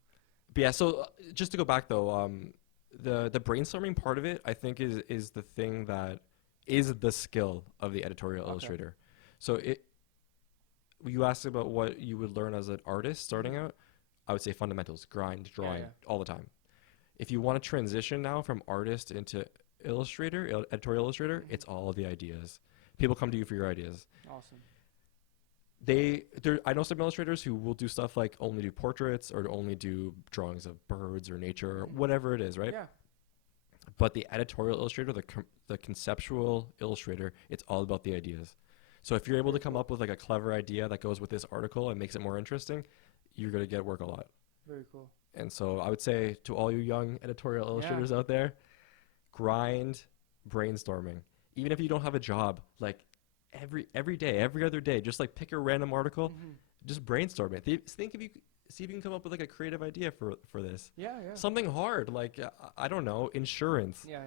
But yeah, so just to go back though, the brainstorming part of it, I think is the thing that is the skill of the editorial illustrator. So you asked about what you would learn as an artist starting out. I would say fundamentals, grind, drawing, all the time. If you want to transition now from artist into editorial illustrator, it's all the ideas. People come to you for your ideas. Awesome. I know some illustrators who will do stuff like only do portraits or only do drawings of birds or nature or whatever it is, right? Yeah. But the editorial illustrator, the conceptual illustrator, it's all about the ideas. So if you're able to come up with like a clever idea that goes with this article and makes it more interesting, you're going to get work a lot. Very cool. And so I would say to all you young editorial illustrators out there, grind brainstorming. Even if you don't have a job, like every day, every other day, just like pick a random article, just brainstorm it. See if you can come up with like a creative idea for this. Yeah. Something hard, like I don't know, insurance. Yeah.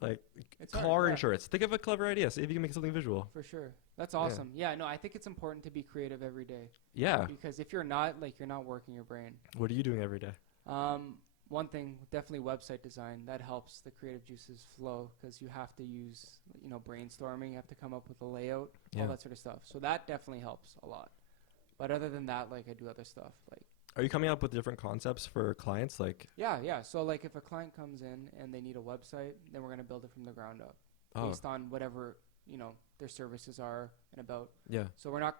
Like It's car hard, insurance. Think of a clever idea. See if you can make something visual. For sure. That's awesome. Yeah, no, I think it's important to be creative every day. Yeah. Because if you're not, like, you're not working your brain. What are you doing every day? One thing, definitely website design. That helps the creative juices flow because you have to use, brainstorming. You have to come up with a layout, all that sort of stuff. So that definitely helps a lot. But other than that, like, I do other stuff. Like, are you coming up with different concepts for clients? Like, yeah. So, like, if a client comes in and they need a website, then we're going to build it from the ground up based on whatever, their services are and about. Yeah. So we're not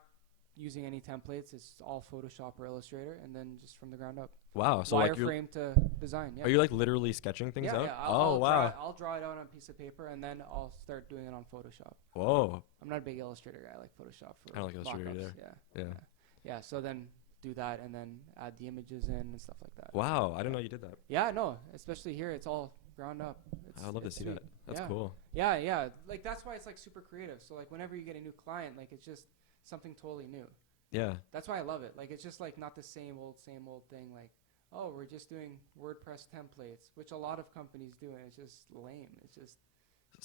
using any templates. It's all Photoshop or Illustrator, and then just from the ground up. Wow. So wireframe to design. Yeah. Are you like literally sketching things out? Yeah. Wow. I'll draw it out on a piece of paper, and then I'll start doing it on Photoshop. Whoa. I'm not a big Illustrator guy. I like Photoshop for I don't like Illustrator either. Yeah. So then do that, and then add the images in and stuff like that. Wow. I didn't know you did that. Yeah. No. Especially here, it's all ground up. I'd love to see that. That's cool. Yeah. Like that's why it's like super creative. So like whenever you get a new client, like it's just something totally new. Yeah. That's why I love it. Like it's just like not the same old thing. Like, oh, we're just doing WordPress templates, which a lot of companies do, and it's just lame. It's just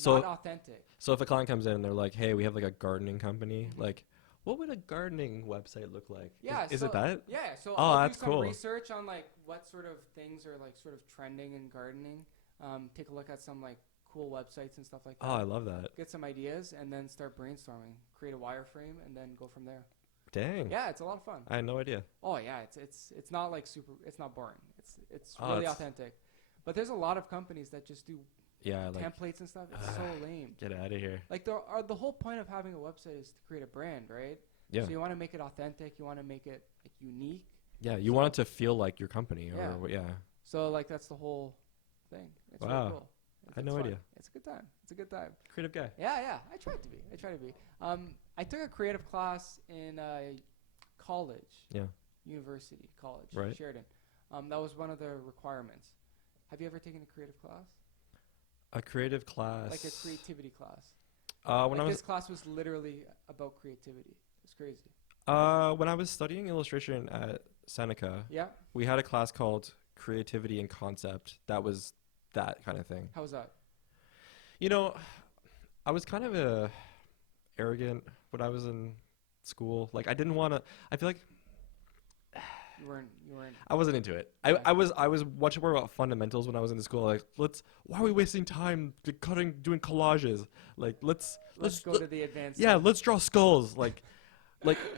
not authentic. So if a client comes in and they're like, "Hey, we have like a gardening company," like, what would a gardening website look like? Yeah. Is it that? Yeah. So I'll do some cool. research on like what sort of things are like sort of trending in gardening. Take a look at some like cool websites and stuff like that. Oh, I love that. Get some ideas and then start brainstorming. Create a wireframe and then go from there. Dang. Yeah, it's a lot of fun. I had no idea. Oh yeah, it's not like super. It's not boring. It's really authentic. But there's a lot of companies that just do templates and stuff. It's so lame. Get out of here. Like the whole point of having a website is to create a brand, right? Yeah. So you want to make it authentic. You want to make it like unique. Yeah, you want it to feel like your company or So like that's the whole thing. It's really cool. I had no idea. It's a good time. Creative guy. Yeah. I try to be. I took a creative class in college. Yeah. University college. Right. Sheridan. That was one of the requirements. Have you ever taken a creative class? A creative class. Like a creativity class. This class was literally about creativity. It's crazy. When I was studying illustration at Seneca, we had a class called Creativity and Concept. That was that kind of thing. How was that? I was kind of arrogant when I was in school. Like I didn't want to. I feel like you weren't. I wasn't into it. I was much more about fundamentals when I was in school. Like why are we wasting time doing collages? Like let's go to the advanced. Yeah, let's draw skulls.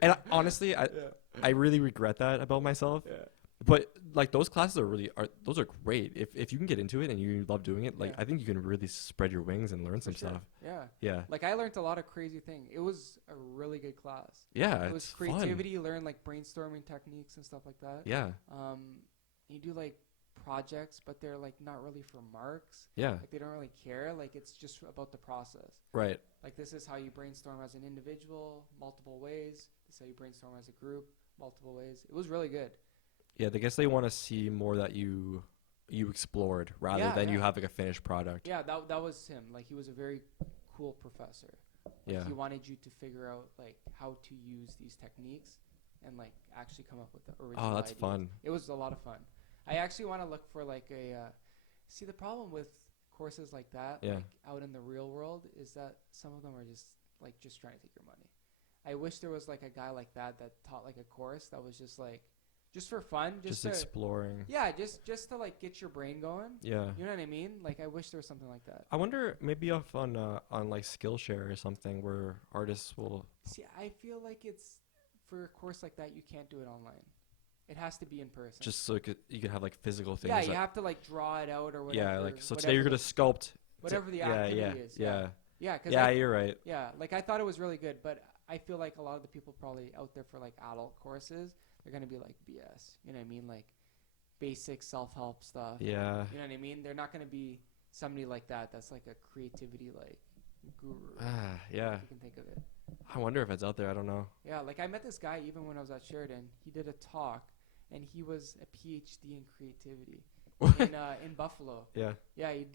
And honestly, I really regret that about myself. Yeah. But like those classes those are great. If you can get into it and you love doing it, like I think you can really spread your wings and learn some stuff. Yeah. Yeah. Like I learned a lot of crazy things. It was a really good class. Yeah. It was creativity, fun. You learn like brainstorming techniques and stuff like that. Yeah. You do like projects, but they're like not really for marks. Yeah. Like they don't really care. Like it's just about the process. Right. Like this is how you brainstorm as an individual, multiple ways. This is how you brainstorm as a group, multiple ways. It was really good. Yeah, I guess they want to see more that you explored rather than you have like a finished product. Yeah, that was him. Like he was a very cool professor. Like, he wanted you to figure out like how to use these techniques and like actually come up with the original. Oh, that's ideas. fun. It was a lot of fun. I actually want to look for like a. See, the problem with courses like that, like out in the real world, is that some of them are just trying to take your money. I wish there was like a guy like that taught like a course that was just like. Just for fun, just exploring. Yeah, just to like get your brain going. Yeah. You know what I mean? Like I wish there was something like that. I wonder maybe on like Skillshare or something where artists will. See, I feel like it's for a course like that you can't do it online. It has to be in person. Just so you could have like physical things. Yeah, you have to like draw it out or whatever. Yeah, like so today you're gonna sculpt. Whatever the activity is. Yeah. Yeah, you're right. Yeah, like I thought it was really good, but I feel like a lot of the people probably out there for like adult courses. They're going to be like BS. You know what I mean? Like basic self-help stuff. Yeah. You know what I mean? They're not going to be somebody like that. That's like a creativity like guru. Yeah. You can think of it. I wonder if it's out there. I don't know. Yeah. Like I met this guy even when I was at Sheridan. He did a talk and he was a PhD in creativity in Buffalo. Yeah. Yeah. He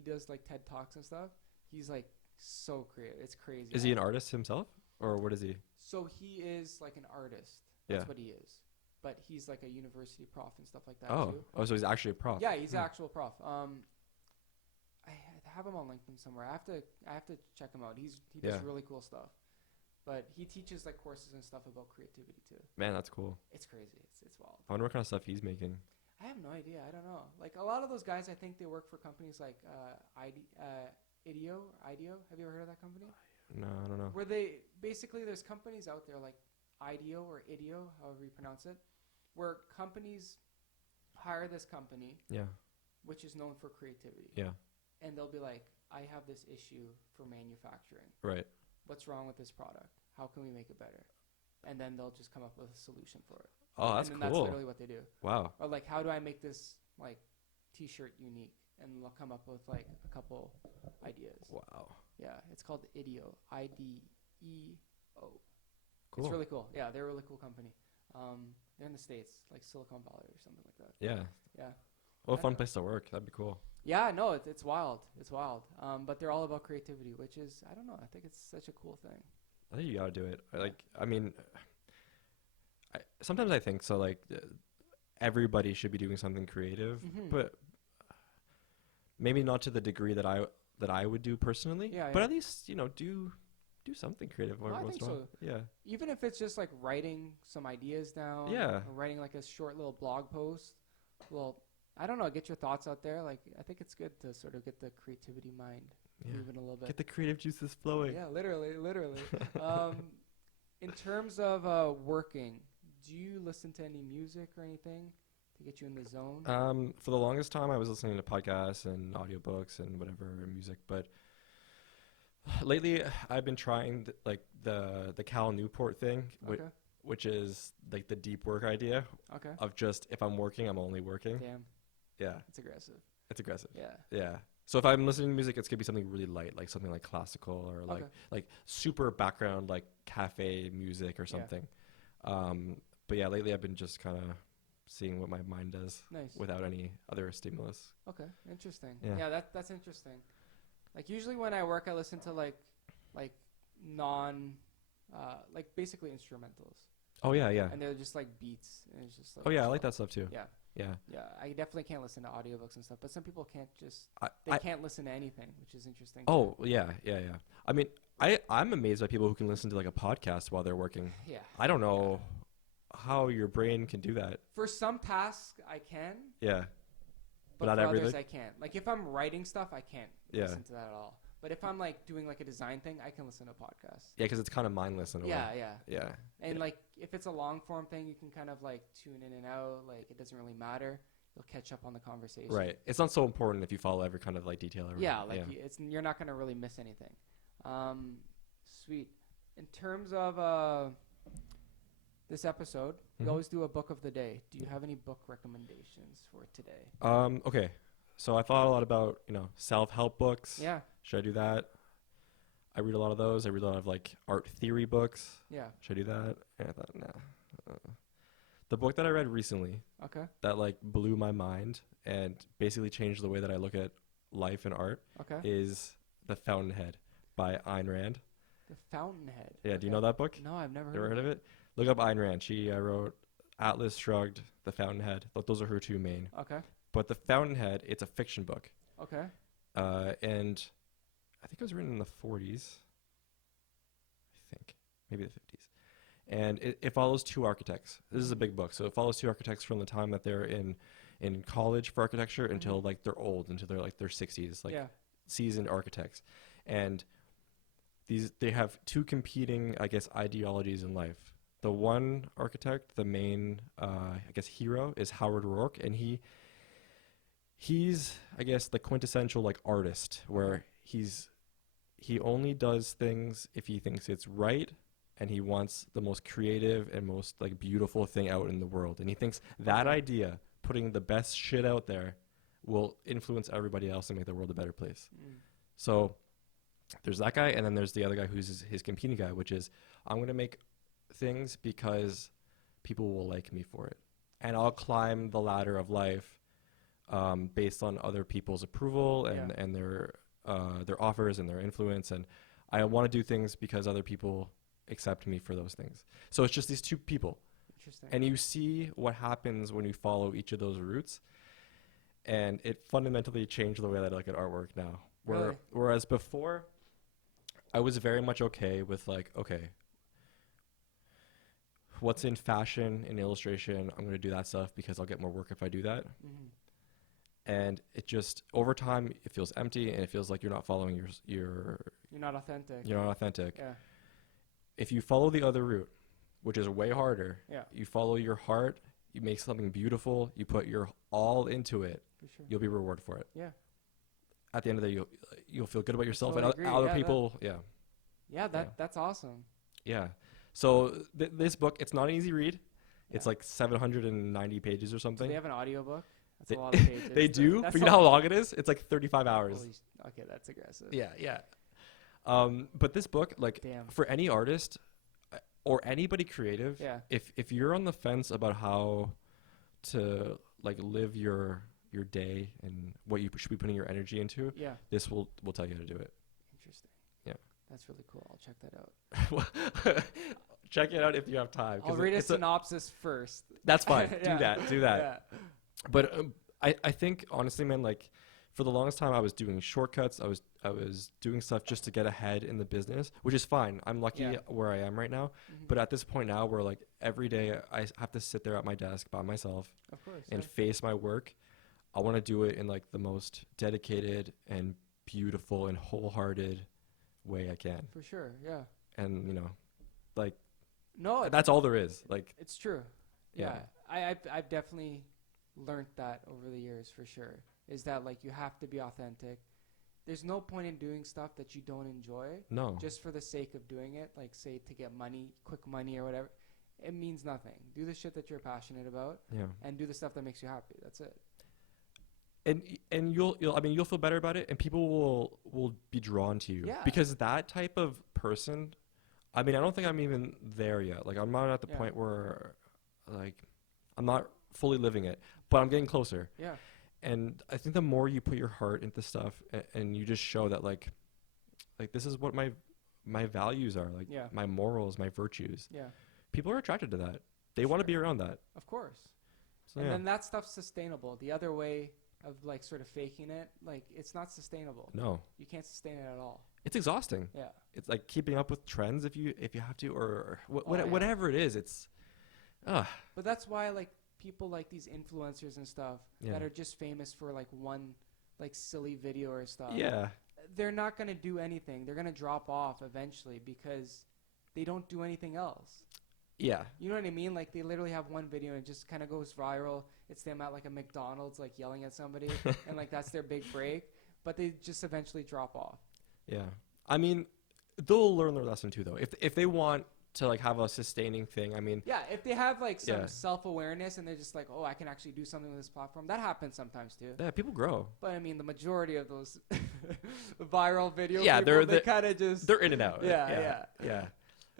does like TED Talks and stuff. He's like so creative. It's crazy. Is he an artist himself or what is he? So he is like an artist. That's what he is. But he's like a university prof and stuff like that too. Oh, so he's actually a prof. Yeah, he's an actual prof. I have him on LinkedIn somewhere. I have to check him out. He does really cool stuff. But he teaches like courses and stuff about creativity too. Man, that's cool. It's crazy. It's wild. I wonder what kind of stuff he's making. I have no idea. I don't know. Like a lot of those guys, I think they work for companies like IDEO. Have you ever heard of that company? No, I don't know. Where they basically there's companies out there like IDEO or IDEO, however you pronounce it, where companies hire this company, which is known for creativity. Yeah. And they'll be like, I have this issue for manufacturing. Right. What's wrong with this product? How can we make it better? And then they'll just come up with a solution for it. Oh, that's cool. That's literally what they do. Wow. Or like, how do I make this like T-shirt unique? And they'll come up with like a couple ideas. Wow. Yeah, it's called IDEO. IDEO. Cool. It's really cool. Yeah, they're a really cool company. They're in the States, like Silicon Valley or something like that. Yeah. Yeah. What a fun place to work. That'd be cool. Yeah, no, it's wild. It's wild. But they're all about creativity, which is, I don't know, I think it's such a cool thing. I think you gotta do it. Like, I mean, sometimes I think so. Like, everybody should be doing something creative, but maybe not to the degree that I would do personally. Yeah. But at least do something creative. Well, I think so. Yeah. Even if it's just like writing some ideas down. Yeah. Or writing like a short little blog post. Well, I don't know. Get your thoughts out there. Like, I think it's good to sort of get the creativity mind moving a little bit. Get the creative juices flowing. Yeah, literally. In terms of working, do you listen to any music or anything to get you in the zone? For the longest time, I was listening to podcasts and audiobooks and whatever music, but lately I've been trying the Cal Newport thing, which is like the deep work idea of just if I'm working, I'm only working. Damn. Yeah. It's aggressive. It's aggressive. Yeah. Yeah. So if I'm listening to music, it's gonna be something really light, like something like classical or like super background, like cafe music or something. But yeah, lately I've been just kind of seeing what my mind does without any other stimulus. Okay, interesting. Yeah, that's interesting. Like usually when I work, I listen to like like basically instrumentals. Oh yeah. And they're just like beats, and it's just like. Oh yeah, I like that stuff too. Yeah. Yeah. Yeah, I definitely can't listen to audiobooks and stuff, but some people can't just. They can't listen to anything, which is interesting. Oh yeah. I mean, I'm amazed by people who can listen to like a podcast while they're working. Yeah. I don't know how your brain can do that. For some tasks, I can. Yeah. But not for everything. others, I can't. Like if I'm writing stuff, I can't listen to that at all. But if I'm like doing like a design thing, I can listen to podcasts. Yeah, because it's kind of mindless in a way. Yeah. And like if it's a long form thing, you can kind of like tune in and out. Like it doesn't really matter. You'll catch up on the conversation. Right. It's not so important if you follow every kind of like detail. You're not gonna really miss anything. Sweet. In terms of this episode, we always do a book of the day. Do you have any book recommendations for today? Okay. So I thought a lot about, self-help books. Yeah. Should I do that? I read a lot of those. I read a lot of like art theory books. Yeah. Should I do that? And I thought, nah. The book that I read recently that like blew my mind and basically changed the way that I look at life and art is The Fountainhead by Ayn Rand. The Fountainhead. Yeah, do you know that book? No, I've never heard of it. Look up Ayn Rand. She wrote Atlas Shrugged, The Fountainhead. Those are her two main. Okay. But The Fountainhead, it's a fiction book. Okay. And I think it was written in the 40s. I think. Maybe the 50s. And it follows two architects. This is a big book. So it follows two architects from the time that they're in college for architecture until like they're old, until they're like their 60s, like seasoned architects. And they have two competing, I guess, ideologies in life. The one architect, the main, hero is Howard Rourke, and he's, I guess, the quintessential like artist, where he only does things if he thinks it's right, and he wants the most creative and most like beautiful thing out in the world, and he thinks that idea, putting the best shit out there, will influence everybody else and make the world a better place. So there's that guy, and then there's the other guy who's his competing guy, which is, I'm going to make things because people will like me for it, and I'll climb the ladder of life based on other people's approval and their offers and their influence, and I want to do things because other people accept me for those things. So it's just these two people. Interesting. And you see what happens when you follow each of those routes, and it fundamentally changed the way that I look at artwork now. Whereas before, I was very much okay with like, okay, what's in fashion, in illustration, I'm going to do that stuff because I'll get more work if I do that. And it just, over time, it feels empty, and it feels like you're not following you're not authentic. You're not authentic. Yeah. If you follow the other route, which is way harder, you follow your heart, you make something beautiful, you put your all into it, you'll be rewarded for it. Yeah. At the end of the day, you'll feel good about yourself, totally and other people, that's awesome. Yeah. So this book, it's not an easy read. It's like 790 pages or something. Do they have an audiobook? That's a lot of pages. They do, but you know how long it is? It's like 35 hours. Okay, that's aggressive. Yeah. But this book, like, for any artist or anybody creative, if you're on the fence about how to like live your day and what you should be putting your energy into, this will tell you how to do it. Interesting. Yeah. That's really cool. I'll check that out. Check it out if you have time. I'll read a synopsis first. That's fine. Do that. Yeah. But I think, honestly, man, like, for the longest time I was doing shortcuts. I was doing stuff just to get ahead in the business, which is fine. I'm lucky where I am right now. But at this point now, where like every day I have to sit there at my desk by myself, and face my work. I want to do it in like the most dedicated and beautiful and wholehearted way I can. For sure, yeah. And like, no, that's all there is. Like, it's true. Yeah. I've definitely learned that over the years, for sure. Is that like you have to be authentic. There's no point in doing stuff that you don't enjoy. No. Just for the sake of doing it, like say to get money, quick money or whatever. It means nothing. Do the shit that you're passionate about. Yeah. And do the stuff that makes you happy. That's it. And you'll feel better about it, and people will be drawn to you. Yeah. Because that type of person, I mean, I don't think I'm even there yet. Like, I'm not at the point where like I'm not fully living it, but I'm getting closer. Yeah. And I think the more you put your heart into stuff and you just show that like this is what my values are, like my morals, my virtues. Yeah. People are attracted to that. They want to be around that. Of course. So, and then that stuff's sustainable. The other way of like sort of faking it, like it's not sustainable. No. You can't sustain it at all. It's exhausting. Yeah. It's like keeping up with trends if you have to, or whatever it is. It's But that's why like people like these influencers and stuff that are just famous for like one like silly video or stuff. Yeah. They're not going to do anything. They're going to drop off eventually because they don't do anything else. Yeah. You know what I mean? Like they literally have one video and it just kind of goes viral. It's them at like a McDonald's like yelling at somebody and like that's their big break, but they just eventually drop off. Yeah. I mean, they'll learn their lesson too though. If they want to like have a sustaining thing. I mean, yeah, if they have like some self-awareness and they're just like, oh, I can actually do something with this platform, that happens sometimes too. Yeah, people grow. But I mean, the majority of those viral video they kind of just they're in and out. Yeah.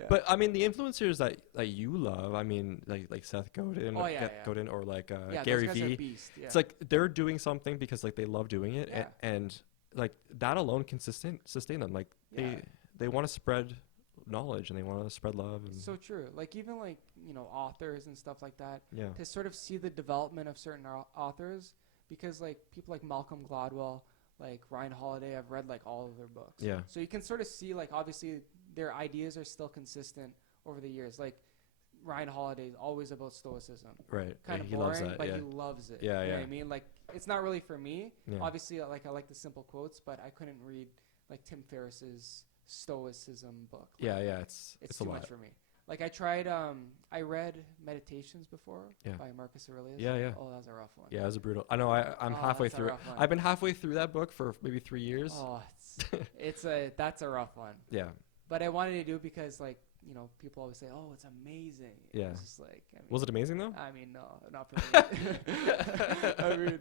But I mean, the influencers that you love, I mean, like Seth Godin, Godin, or like Gary Vee. It's like they're doing something because like they love doing it, and like that alone can sustain them. Like they want to spread knowledge and they want to spread love. And so true. Like even like, you know, authors and stuff like that. Yeah. To sort of see the development of certain authors, because like people like Malcolm Gladwell, like Ryan Holiday, I've read like all of their books. Yeah. So you can sort of see like obviously their ideas are still consistent over the years. Like Ryan Holiday is always about stoicism. Right. Kind of he boring, loves that, but he loves it. Yeah, you know what I mean? Like it's not really for me. Yeah. Obviously, like I like the simple quotes, but I couldn't read like Tim Ferriss's Stoicism book. Like, it's too much for me. Like I tried, I read Meditations before by Marcus Aurelius. Yeah. Oh, that was a rough one. Yeah, it was a brutal. I know. I'm halfway through it. I've been halfway through that book for maybe 3 years. Oh, that's a rough one. Yeah. But I wanted to do it because like, you know, people always say, "Oh, it's amazing." Yeah. It's just like, I mean, was it amazing though? I mean, no, not for me. I mean,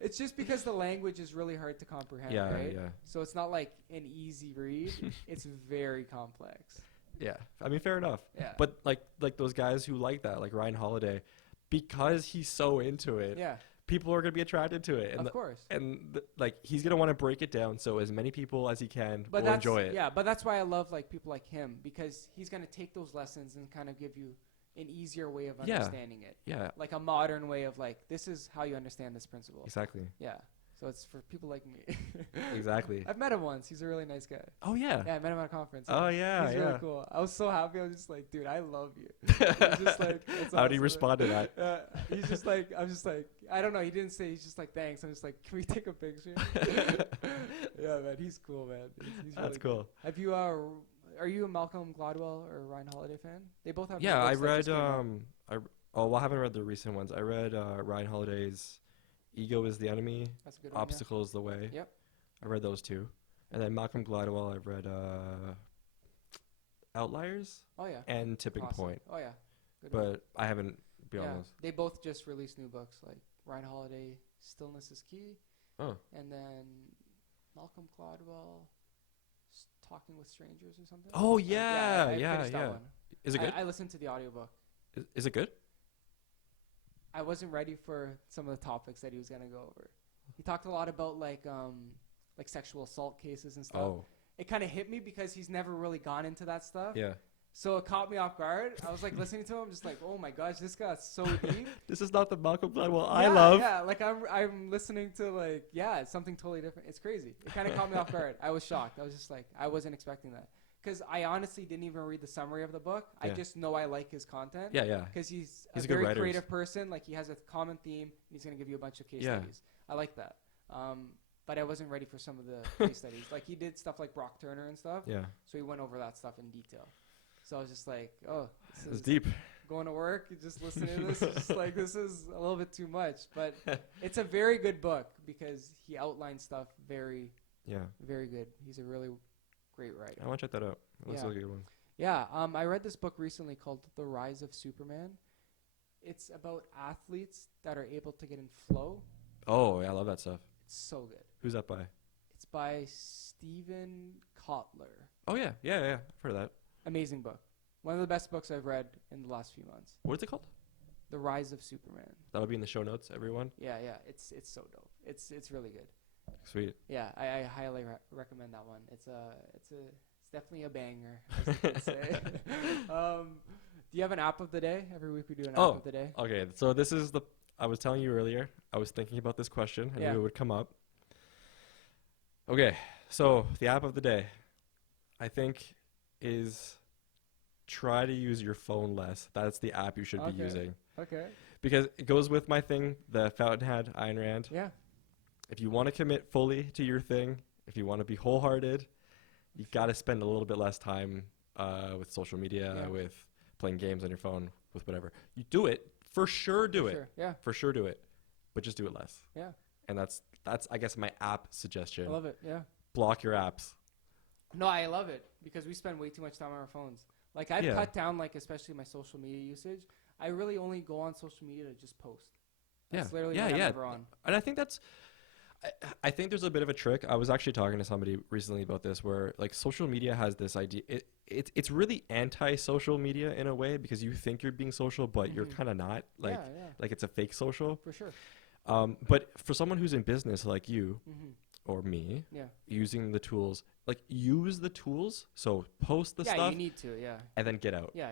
it's just because the language is really hard to comprehend, right? Yeah. So it's not like an easy read. It's very complex. Yeah. I mean, fair enough. Yeah. But like those guys who like that, like Ryan Holiday, because he's so into it. Yeah. People are going to be attracted to it. And of course. And like, he's going to want to break it down so as many people as he can will enjoy it. Yeah, but that's why I love like people like him, because he's going to take those lessons and kind of give you an easier way of understanding it. Yeah. Like a modern way of like, this is how you understand this principle. Exactly. Yeah. So it's for people like me. Exactly. I've met him once. He's a really nice guy. Oh, yeah. Yeah, I met him at a conference. Oh, yeah. He's really cool. I was so happy. I was just like, dude, I love you. He's just like, how do you respond to that? He's just like, I'm just like, I don't know. He didn't say, he's just like, thanks. I'm just like, can we take a picture? Yeah, man. He's cool, man. He's really cool. Cool. Have you, are you a Malcolm Gladwell or Ryan Holiday fan? They both have. Yeah, I read, I haven't read the recent ones. I read Ryan Holiday's Ego is the Enemy, That's a good one, Obstacle is the Way. Yep. I read those two. And then Malcolm Gladwell, I've read Outliers. Oh, yeah. And Tipping Point. Oh, yeah. Good but one. I haven't beyond those. They both just released new books, like Ryan Holiday, Stillness is Key. Oh. And then Malcolm Gladwell, Talking with Strangers or something. Oh, yeah. Yeah. Is it good? I listened to the audiobook. Is it good? I wasn't ready for some of the topics that he was going to go over. He talked a lot about like sexual assault cases and stuff. Oh. It kind of hit me because he's never really gone into that stuff. Yeah. So it caught me off guard. I was like listening to him, just like, oh my gosh, this guy's so deep. This is not the Malcolm Gladwell I love. Yeah, like I'm listening to like, it's something totally different. It's crazy. It kind of caught me off guard. I was shocked. I was just like, I wasn't expecting that. Because I honestly didn't even read the summary of the book. Yeah. I just know I like his content. Yeah. Because he's a very creative person. Like, he has a common theme, and he's going to give you a bunch of case studies. I like that. But I wasn't ready for some of the case studies. Like, he did stuff like Brock Turner and stuff. Yeah. So he went over that stuff in detail. So I was just like, oh. This is deep. Going to work, just listening to this, it's just like, this is a little bit too much. But it's a very good book because he outlines stuff very good. He's a really great writer. I want to check that out. It looks like a good one. Yeah, I read this book recently called The Rise of Superman. It's about athletes that are able to get in flow. Oh, yeah, I love that stuff. It's so good. Who's that by? It's by Stephen Kotler. Oh, yeah. I've heard of that. Amazing book. One of the best books I've read in the last few months. What is it called? The Rise of Superman. That'll be in the show notes, everyone. Yeah. It's so dope. It's really good. Sweet. Yeah, I highly recommend that one. It's definitely a banger, as you can say. Do you have an app of the day? Every week we do an app of the day. Okay, so this is I was telling you earlier, I was thinking about this question, and it would come up. Okay, so the app of the day, I think, is try to use your phone less. That's the app you should be using. Okay. Because it goes with my thing, the Fountainhead, Ayn Rand. Yeah. If you want to commit fully to your thing, if you want to be wholehearted, you've got to spend a little bit less time with social media, with playing games on your phone, with whatever. You do it. For sure do it. Yeah. For sure do it. But just do it less. Yeah. And that's I guess, my app suggestion. I love it. Yeah. Block your apps. No, I love it because we spend way too much time on our phones. Like I've cut down, like especially my social media usage. I really only go on social media to just post. That's literally what I'm ever on. And I think that's, I think there's a bit of a trick. I was actually talking to somebody recently about this, where like social media has this idea. It's really anti-social media in a way, because you think you're being social, but you're kind of not. Like like it's a fake social. For sure. But for someone who's in business like you or me, using the tools, like use the tools. So post the stuff. Yeah, you need to. Yeah. And then get out. Yeah.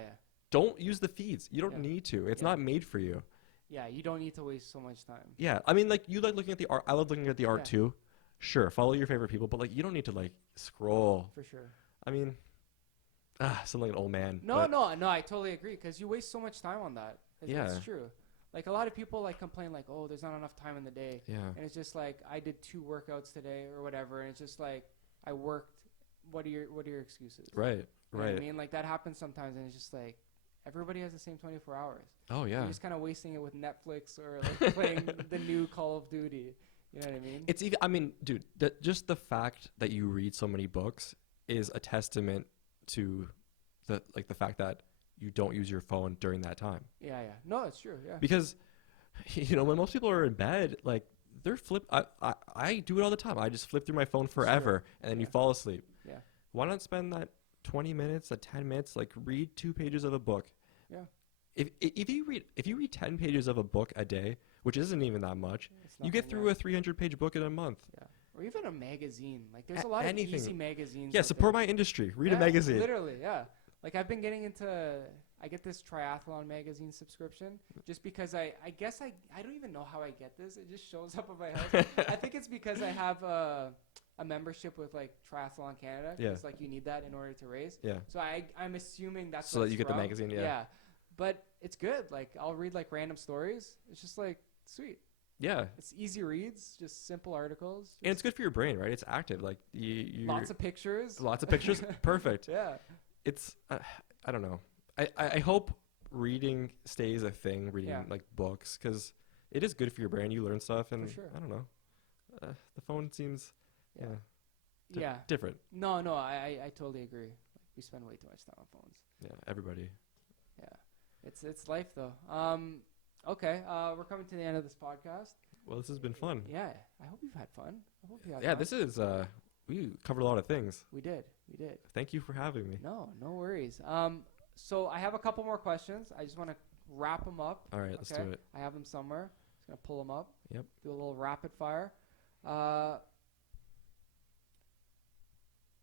Don't use the feeds. You don't need to. It's not made for you. Yeah, you don't need to waste so much time. Yeah, I mean, like, you like looking at the art. I love looking at the art too. Sure, follow your favorite people, but like, you don't need to like scroll. For sure. I mean, sound like an old man. No, I totally agree, because you waste so much time on that. It's true. Like a lot of people like complain like, oh, there's not enough time in the day. Yeah. And it's just like, I did 2 workouts today or whatever, and it's just like, I worked. What are your excuses? Right. You know what I mean, like that happens sometimes, and it's just like, everybody has the same 24 hours. Oh, yeah. You're just kind of wasting it with Netflix or like playing the new Call of Duty. You know what I mean? It's even, I mean, dude, just the fact that you read so many books is a testament to the fact that you don't use your phone during that time. Yeah. No, it's true. Yeah. Because, you know, when most people are in bed, like they're I do it all the time. I just flip through my phone forever and then you fall asleep. Yeah. Why not spend that 20 minutes, 10 minutes, like read 2 pages of a book? Yeah. If you read 10 pages of a book a day, which isn't even that much, you get through a 300-page book in a month. Yeah. Or even a magazine. Like there's a lot of easy magazines. Yeah, support my industry. Read a magazine. Literally, yeah. Like I've been getting into, I get this triathlon magazine subscription just because I guess I don't even know how I get this. It just shows up at my house. I think it's because I have a membership with like Triathlon Canada. Yeah. It's like you need that in order to race. Yeah. So I'm assuming that's so that you get the magazine. Yeah. Yeah. But it's good. Like I'll read like random stories. It's just like sweet. Yeah. It's easy reads, just simple articles. And it's good for your brain, right? It's active. Like you lots of pictures. Perfect. Yeah. It's I don't know. I hope reading stays a thing, reading like books, because it is good for your brain. You learn stuff, and I don't know. The phone seems different. No, I totally agree. Like, we spend way too much time on phones. Yeah, everybody. Yeah, it's life though. Okay, we're coming to the end of this podcast. Well, this has been fun. Yeah, I hope you've had fun. I hope you had fun. This is we covered a lot of things. We did. Thank you for having me. No worries. So I have a couple more questions. I just want to wrap them up. All right, let's do it. I have them somewhere. Just gonna pull them up. Yep. Do a little rapid fire.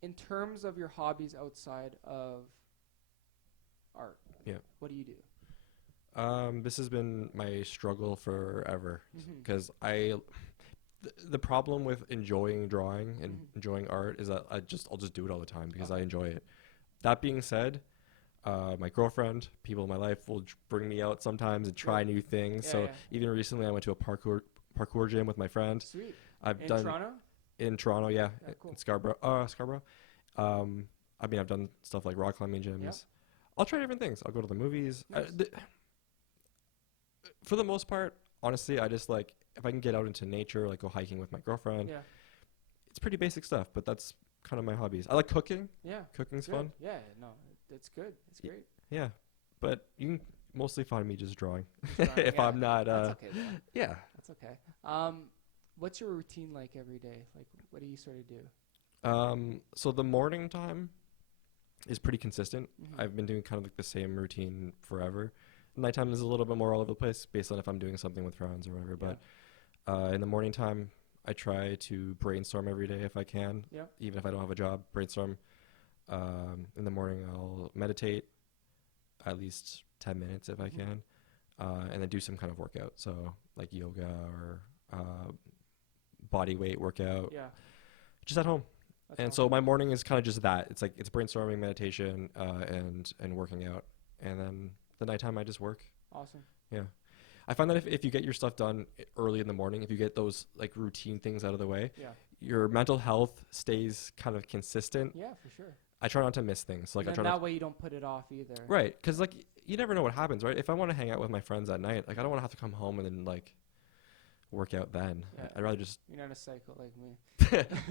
In terms of your hobbies outside of art, what do you do? This has been my struggle forever, because the problem with enjoying drawing and enjoying art is that I'll just do it all the time because I enjoy it. That being said, my girlfriend, people in my life will bring me out sometimes and try new things. Even recently, I went to a parkour gym with my friend. Sweet. Toronto? In Toronto, yeah cool. In Scarborough. I mean, I've done stuff like rock climbing gyms. Yep. I'll try different things. I'll go to the movies. Nice. For the most part, honestly, I just like, if I can get out into nature, like go hiking with my girlfriend. Yeah. It's pretty basic stuff, but that's kind of my hobbies. I like cooking. Yeah. Cooking's fun. Yeah, no, it's good. It's great. Yeah. But you can mostly find me just drawing. If I'm not. That's okay, though. Yeah. That's okay. What's your routine like every day? Like, what do you sort of do? So the morning time is pretty consistent. I've been doing kind of like the same routine forever. Nighttime is a little bit more all over the place based on if I'm doing something with friends or whatever. But in the morning time, I try to brainstorm every day if I can. Yeah. Even if I don't have a job, brainstorm. In the morning, I'll meditate at least 10 minutes if I can, and then do some kind of workout. So like yoga or body weight workout. Yeah. Just at home. That's awesome. So my morning is kind of just that. It's like it's brainstorming, meditation, and working out, and then the nighttime I just work. Awesome. Yeah. I find that if you get your stuff done early in the morning, if you get those like routine things out of the way, your mental health stays kind of consistent. Yeah, for sure. I try not to miss things. Like and that way you don't put it off either. Right, because like you never know what happens, right? If I want to hang out with my friends at night, like I don't want to have to come home and then like work out then. Yeah. I'd rather just. You're not a psycho like me.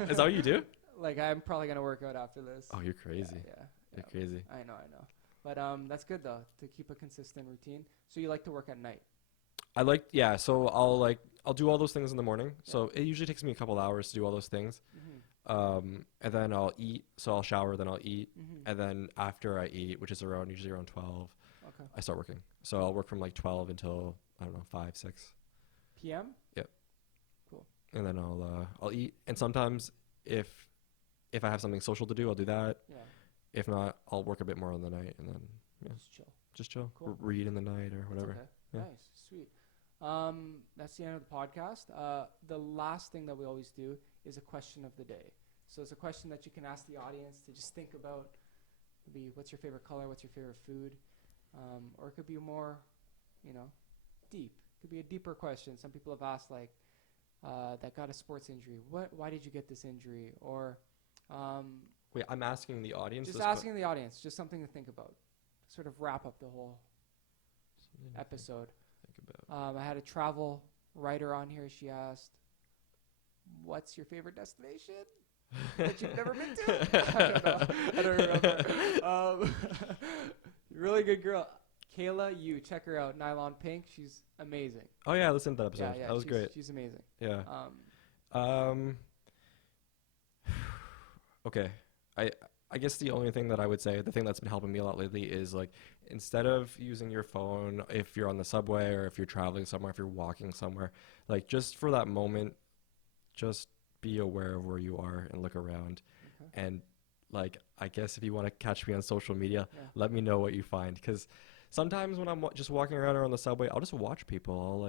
Is that what you do? Like I'm probably gonna work out after this. Oh, you're crazy. Yeah. You're crazy. I know. But that's good though to keep a consistent routine. So you like to work at night? So I'll do all those things in the morning. Yeah. So it usually takes me a couple hours to do all those things. Mm-hmm. And then I'll eat. So I'll shower, then I'll eat. Mm-hmm. And then after I eat, which is usually around 12, okay, I start working. So I'll work from like 12 until, I don't know, 5, 6 p.m. Yep. Cool. And then I'll eat. And sometimes if I have something social to do, I'll do that. Yeah. If not, I'll work a bit more on the night, and then just chill. Cool. Read in the night or whatever. Okay. Yeah. Nice, sweet. That's the end of the podcast. The last thing that we always do is a question of the day. So it's a question that you can ask the audience to just think about. It could be, what's your favorite color? What's your favorite food? Or it could be more, deep. It could be a deeper question. Some people have asked like, that got a sports injury. Why did you get this injury? Or wait, I'm asking the audience. Just asking the audience, just something to think about. Sort of wrap up the whole episode. Think about. I had a travel writer on here. She asked, "What's your favorite destination that you've never been to?" I don't remember. Really good girl, Kayla. You check her out. Nylon Pink. She's amazing. Oh yeah, I listened to that episode. Yeah, that was great. She's amazing. Yeah. Okay. I guess the only thing that I would say, the thing that's been helping me a lot lately is like, instead of using your phone, if you're on the subway or if you're traveling somewhere, if you're walking somewhere, like just for that moment, just be aware of where you are and look around. Okay. And like, I guess if you want to catch me on social media, let me know what you find. Because sometimes when I'm just walking around or on the subway, I'll just watch people.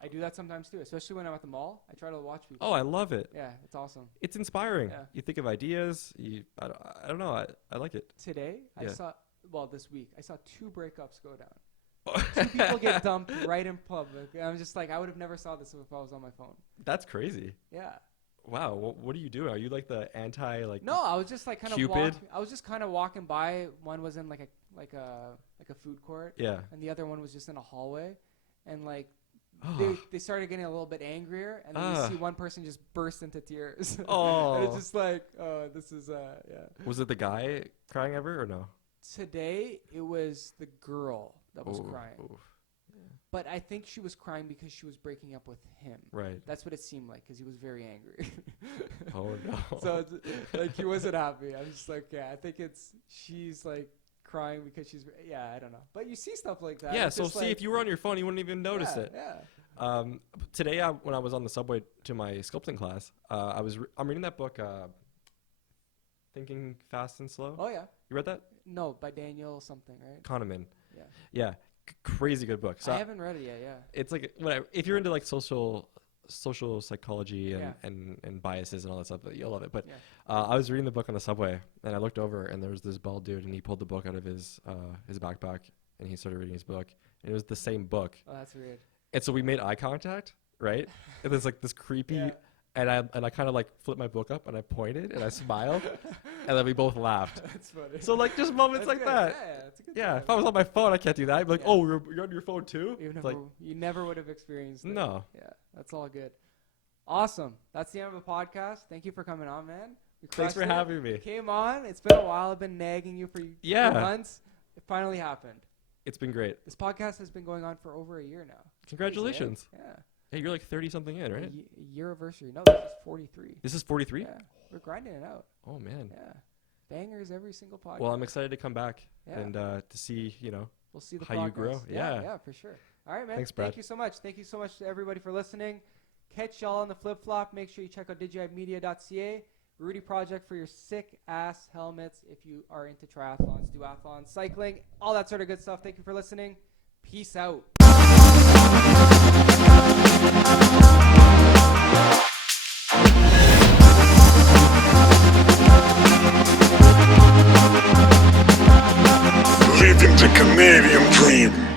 I do that sometimes too, especially when I'm at the mall. I try to watch people. Oh, I love it. Yeah, it's awesome. It's inspiring. Yeah. You think of ideas. I don't know. I like it. Today, this week, I saw 2 breakups go down. 2 people get dumped right in public. And I'm just like, I would have never saw this if I was on my phone. That's crazy. Yeah. Wow. What are you doing? Are you like the anti No, I was just like kind Cupid? of I was just kind of walking by. One was in like a food court. Yeah. And the other one was just in a hallway, and like. They started getting a little bit angrier, and then you see one person just burst into tears. Oh. And it's just like, this is, yeah. Was it the guy crying ever or no? Today, it was the girl that was crying. Ooh. Yeah. But I think she was crying because she was breaking up with him. Right. That's what it seemed like, because he was very angry. Oh, no. So, like, he wasn't happy. I was just like, I think she's like, crying because I don't know, but you see stuff like that. Yeah, so see, if you were on your phone, you wouldn't even notice it. Yeah. Today, when I was on the subway to my sculpting class, I'm reading that book, Thinking Fast and Slow. Oh yeah. You read that? No, by Daniel something, right? Kahneman. Yeah. Yeah, crazy good book. So I haven't read it yet. Yeah. It's like if you're into like social psychology and biases and all that stuff, you'll love it. But I was reading the book on the subway, and I looked over, and there was this bald dude, and he pulled the book out of his backpack, and he started reading his book, and it was the same book. Oh, that's weird. And so we made eye contact, right? And there's like this creepy, and I kind of like flipped my book up, and I pointed, and I smiled, and then we both laughed. That's funny. So like just moments like that. Yeah, that's a good time. If I was on my phone, I can't do that. I'd be like, oh, you're on your phone too? You never would have experienced it. No. Yeah, that's all good. Awesome. That's the end of the podcast. Thank you for coming on, man. Thanks for having me. Came on. It's been a while. I've been nagging you for months. It finally happened. It's been great. This podcast has been going on for over a year now. Congratulations. Crazy, eh? Yeah. Hey, you're like 30 something in, right? Year anniversary. No, this is 43. This is 43? Yeah. We're grinding it out. Oh, man. Yeah. Bangers every single podcast. Well, I'm excited to come back and to see, we'll see the how progress. You grow. Yeah, for sure. All right, man. Thanks, Brad. Thank you so much. Thank you so much to everybody for listening. Catch y'all on the flip-flop. Make sure you check out digimedia.ca. Rudy Project for your sick-ass helmets if you are into triathlons, duathlons, cycling, all that sort of good stuff. Thank you for listening. Peace out. Living the Canadian dream.